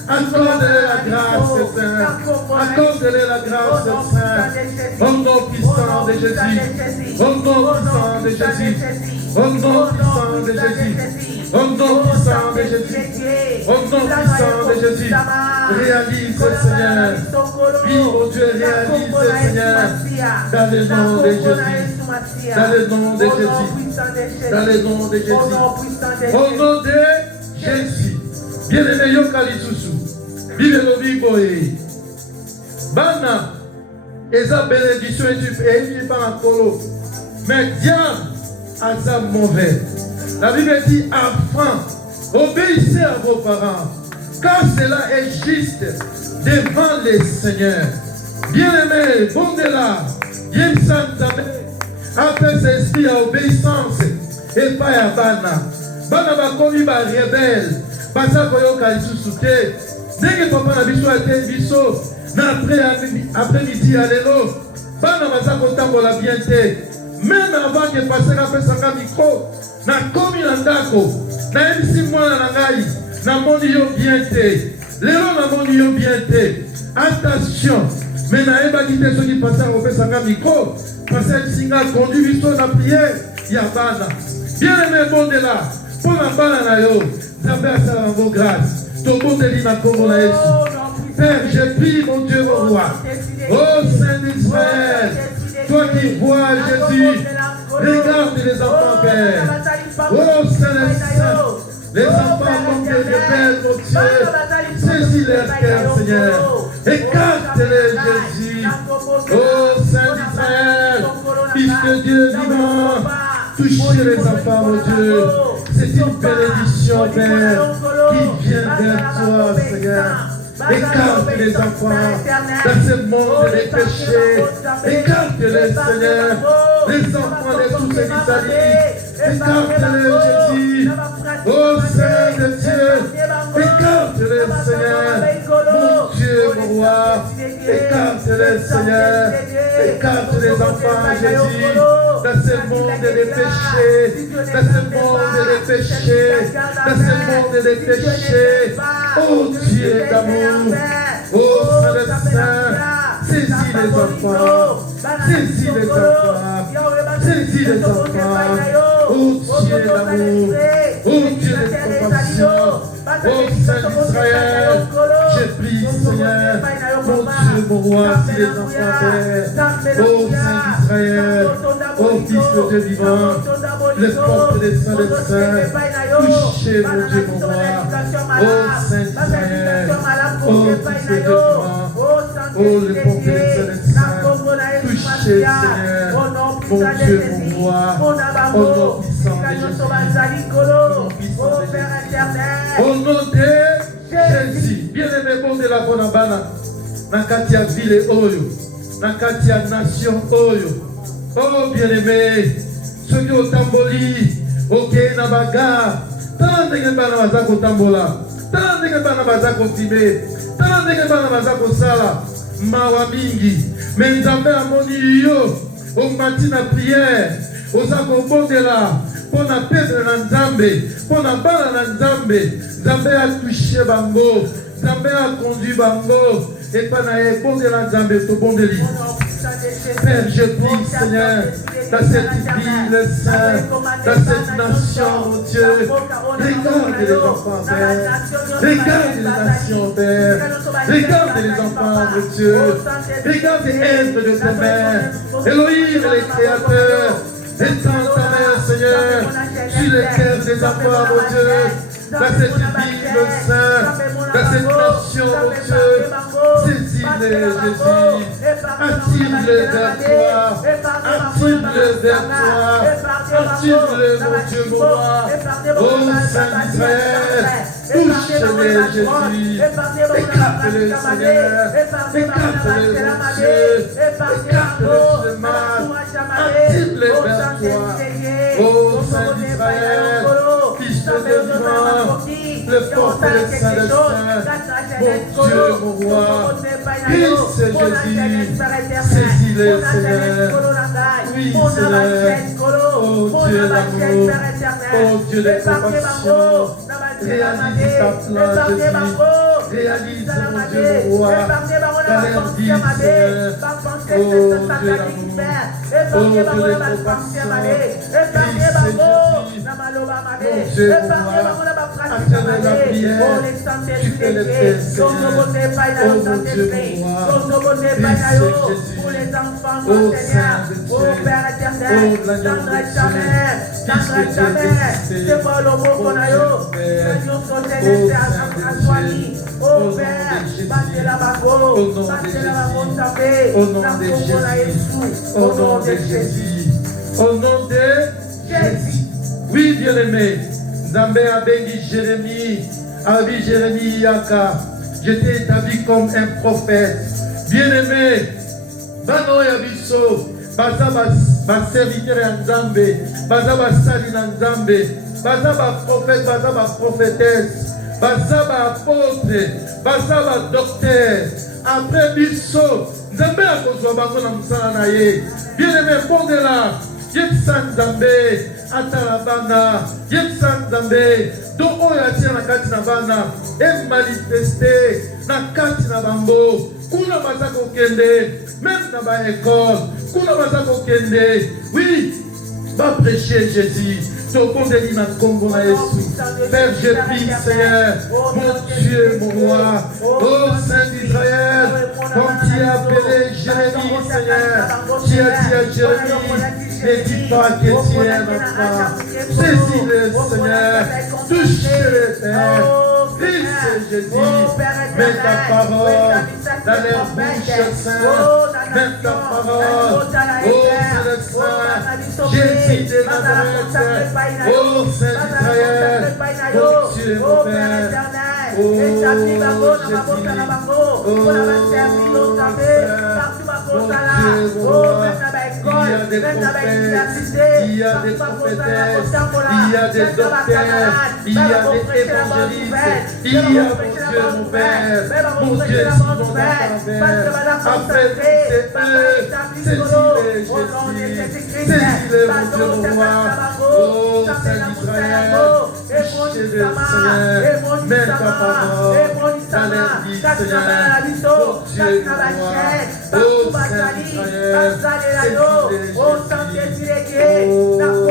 accorde la grâce, Seigneur, Accorde-les la grâce, Saint. Au nom puissant de Jésus. Au nom puissant de Jésus. Au nom puissant de Jésus. Au nom puissant de Jésus. Au nom puissant de Jésus. Réalise, Seigneur. Oui, mon Dieu, réalise, Seigneur. Dans le nom de Jésus. Dans le nom de Jésus. Dans le nom de Jésus. Au nom de Jésus. Bien-aimé, Yokali Soussou. Vive le Biboé. Bana. Eza bénédiction et tu es par un colo. Mais diable, à ça mauvais. La Bible dit, enfants, obéissez à vos parents, car cela est juste devant les seigneurs. Bien-aimés, bon de là, Yem Santabe, appelle ses esprits à obéissance, et pas à Bana. Bana va commis par rebelle, parce que Yoka Isusute, dès que papa n'a biso a été biso, après-midi à l'élo, Bana va s'accompagner la bienté. Même avant que passer à faire micro, na komi na ndako, na ebisi mwana na ngai, na moni yo bien te. Lelo na moni yo bien te. Attention, mais na eba kite so ki passer à faire micro, passer à singa conduit biso na prière, ya bana. Bien aimé bon de là, pour la bana na yo, Zambé a ça en vos grâces. Ton bon délit na komo na Yesu. Père, je prie mon Dieu mon roi. Oh Saint d'Israël, toi qui vois Jésus, regarde les enfants, Père. Oh Saint, les enfants manquent de Père, mon Dieu. Saisis leur cœur, Seigneur. Écarte-les, Jésus. Oh Saint d'Israël, Fils de Dieu vivant, touchez les enfants, mon Dieu. C'est une bénédiction, Père, qui vient vers toi, Seigneur. Écarte les enfants dans ce monde des péchés. Écarte-les, Seigneur. Les enfants de tous ces Israélites. Écarte-les, Jésus. Oh Saint de Dieu. Écarte-les, Seigneur. Mon Dieu, mon roi. Écarte-les, Seigneur. Écarte les enfants, Jésus. Dans ce monde des péchés. Dans ce monde des péchés. Dans ce monde des péchés. Oh Dieu d'amour. Oh Saint, saisis les enfants. Saisis les enfants. Saisis les enfants. Oh Dieu d'amour. Oh Dieu de compassion. Oh Saint d'Israël. Je prie, Seigneur. Mon Dieu, mon roi, si les enfants Père. Oh Saint d'Israël. Oh Fils de Dieu vivant. Le porte des saints des saints. Touchez, mon Dieu, mon roi. Oh Saint d'Israël. Oh Fils de Dieu vivant. Oh le porte des saints des saints. Touchez, Seigneur. Mon Dieu, mon roi. Au nom puissant de Jésus. Au nom de Jésus. Bien-aimé, bon de la bonne bana. Nakatia ville oyo. Nakatia nation oyo. Oh bien-aimé. Ceux qui ont tamboli. Ok, na bagarre. Tant de bana bazako tambola. Tant de bana bazako filmer. Tant de bana bazako sala. Mawa mingi. Mais Nzambe amoni yo. Au matin na prière. Ozako bondela. Pour na pète na Nzambe. Pour na bana na Nzambe. Nzambe a touché bango. Nzambe a conduit bango. Et pas na bondela Nzambe. To bondeli. Père, je prie, Seigneur, dans cette ville sainte, dans cette nation, mon Dieu, regarde les enfants, Père. Regarde les nations, Père. Regarde les enfants, mon Dieu. Regarde les êtres de ta mère. Elohim, les créateurs. Étends ta main, Seigneur, sur les cœurs des enfants, mon Dieu. Dans cette ville sainte, dans cette nation, mon Dieu. Saisis-les, Jésus. Attire-les vers toi. Attire-les vers toi. Attire-les, mon Dieu, mon roi. Oh Saint d'Israël, touche-les, Jésus. Écarte-les, Seigneur. Écarte-les, mon Dieu. Écarte-les le mal. Attire-les vers toi. Oh Saint d'Israël, Fils de Dieu vivant, le porte des saints des saints. Mon Dieu, mon roi. Christ Jésus, saisis-les, Seigneur. Oui, Seigneur. Oh Dieu d'amour. Oh Dieu de compassion. Réalise ta plan, Jésus. réalise, mon Dieu, mon roi, ta dit, Seigneur, au nom de Jésus. Oui, bien-aimé, Zambé a béni Jérémie, Abi Jérémie Yaka. Je t'ai établi comme un prophète. Bien-aimé, Bano Yabiso, Baza ba serviteur en Zambé, Baza ba sali en Zambé, Baza ba prophète, Baza ba prophétesse, Baza ba apôtre, Baza ba docteur. Après Biso, Zambé a kozwa bango na msala na ye. Bien-aimé, pondela, Yeksan Zambé, Atalabana, Yeksan Zambé, do oyo atia na kati na bana, e manifeste na kati na bambo, kuna baza kokende, même na ba école, kuna baza kokende, oui, va prêcher Jésus. Ton condamné na Congo na Jésus. Père, je prie, Seigneur, mon Dieu, mon roi, oh Saint d'Israël, comme tu as appelé Jérémie, Seigneur, tu as dit à Jérémie, ne dis pas que tu es notre enfant. Saisis-le, Seigneur, touche-le, Père. Fils Jésus, mets ta parole dans leur bouche, Seigneur, mets ta parole, oh Saint, Jésus de Nazareth, oh Saint d'Israël, mon Dieu, mon Père, oh il y a des prophètes, il y a des prophétesses, il y a des docteurs, il y a des évangélistes, il y a, mon Dieu, mon Père, mon Dieu, si mon Père, après c'est eux, saisis-les, Jésus, saisis-les, mon Dieu, mon roi, oh Saint d'Israël, touchez-le, Seigneur, mets ta parole dans leur vie, Seigneur, mon Dieu, mon roi, oh Saint d'Israël, saisis-les, Jésus, oh Dieu d'amour,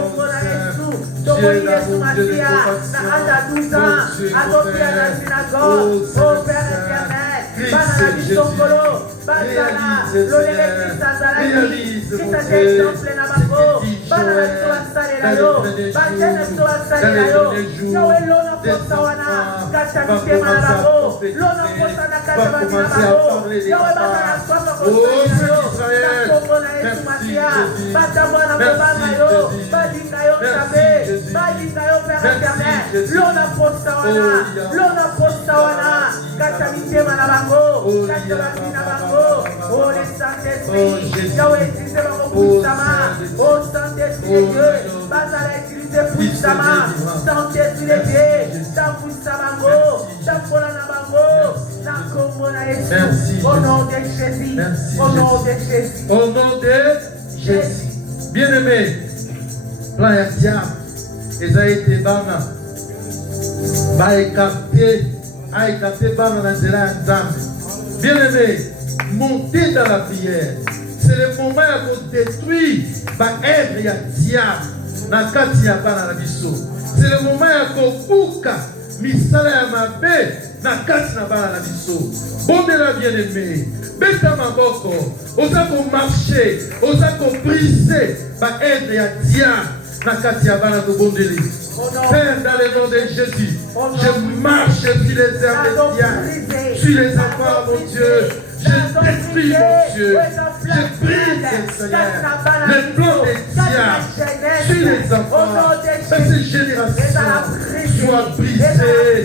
Dieu de compassion, oh Dieu, mon Père, Christ Jésus, réalise, Seigneur, réalise, mon Dieu, ce que dit Joël dans les premiers jours, des enfants va commencer à prophétiser, va commencer à parler des papas. Oh Saint Israël, merci Jésus, au nom de Jésus, au nom de Jésus, au nom de Jésus. Bien-aimé, plan ya diable, ezaïté bana, ba écarté bana na nzela ya Nzambe. Bien-aimé, montez dans la prière. C'est le moment de détruire ba œuvre ya diable na kati ya bana na biso. C'est le moment de kobuka misala ya mabe na kati na bana na biso. Bondela bien-aimé, beta maboko, oza ko marcher, oza ko briser ba œuvre ya diable na kati ya bana to bondeli. Père, dans le nom de Jésus, je marche sur les œuvres des diables, sur les enfants, mon Dieu. Je détruis, mon Dieu. Je brise, Seigneur, le plan des diables sur les enfants. Que ces générations soient brisées,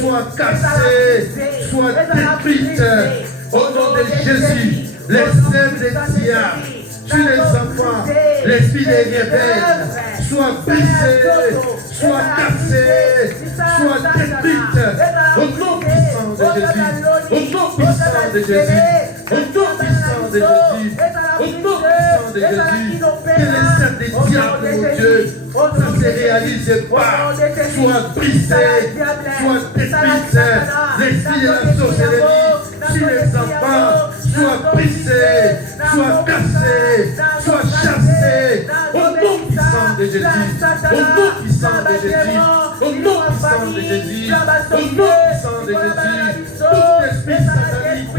soient cassées, soient détruites. Au nom de Jésus, les œuvres des diables sur les enfants, l'esprit des rebelles, soient brisés, soient cassés, soient détruites. Au nom puissant de Jésus, au nom puissant de Jésus, au nom puissant de Jésus, au nom puissant de Jésus, que les œuvres des diables, mon Dieu, ne se réalisent pas, soient brisés, soient détruites. l'esprit de la sorcellerie, si les enfants soient brisés, soient cassés, soient chassés, au nom puissant de Jésus, au nom puissant de Jésus, au nom puissant de Jésus, au nom puissant de Jésus, tout esprit satanique,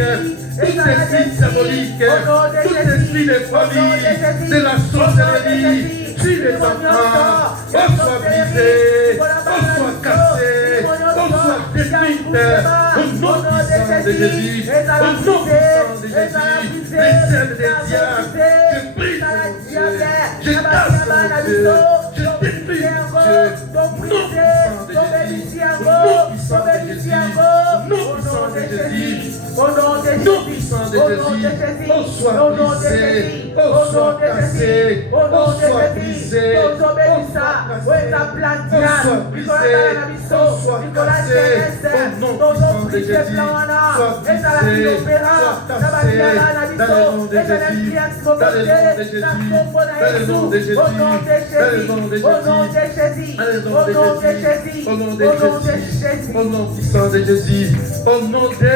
tout esprit diabolique, tout esprit de famille, de la sorcellerie, si les enfants, soient brisés, soient cassés, soient détruits, au nom puissant de Jésus, au nom puissant de Jésus, les ailes des diables, je brise mon Dieu, je casse mon Dieu, je détruis mon Dieu, au nom puissant de Jésus, au nom puissant de Jésus, au nom puissant de Jésus, au nom puissant de Jésus, on soit brisé, on soit cassé, on soit brisé, on soit brisé, on soit cassé, au nom puissant de Jésus, soit brisé, soit cassé, dans le nom de Jésus, dans le nom de Jésus, dans le nom de Jésus, dans le nom de Jésus, au nom de Jésus, au nom puissant de Jésus, au nom de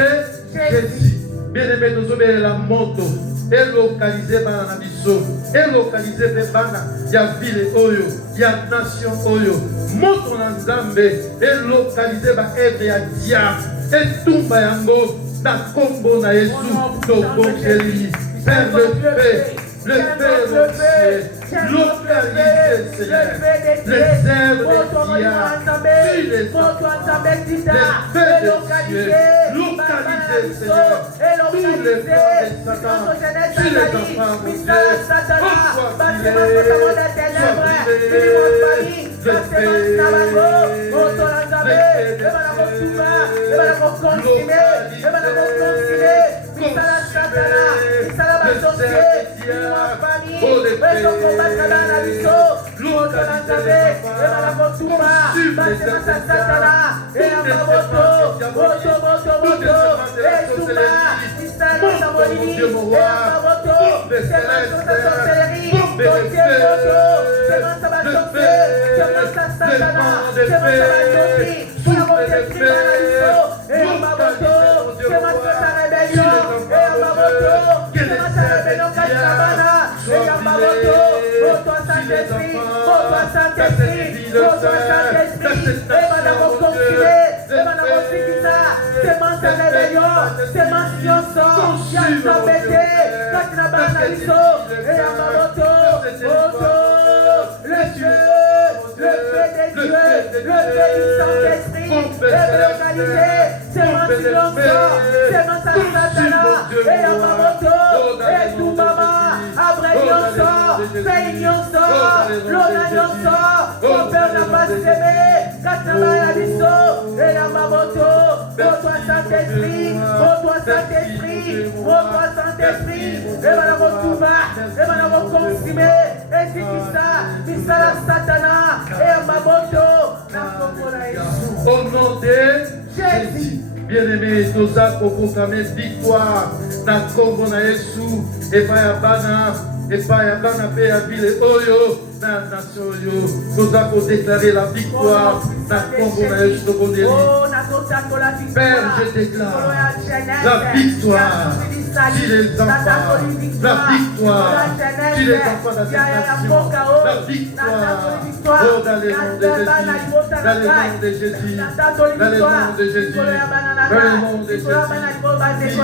Jésus. Bien-aimé, nous obéissons la moto. Et localisé par la mission, et localisé par la ville Oyo, il y a nation Oyo, moto Nzambe, et localisé par Eve Dia, et tout Bayango, na combo na Yesu, Togo Chéri, Père le Père, localisé, Seigneur, les œuvres de Dia, les feux de Dieu, localisé, Seigneur, tous les plans de Satan, sur les enfants, mon Dieu, au nom de Jésus. Bien-aimés, nous avons proclamé victoire dans le Congo na Yesu, et pas Bana pe ya ville Oyo, dans la nation Oyo. Nous avons déclaré la victoire dans le Congo na Yesu, Père, je déclare la victoire sur les enfants, la victoire sur les enfants d'association, la victoire dans le nom de Jésus, dans le nom de Jésus, dans le nom de Jésus, dans le nom de Jésus.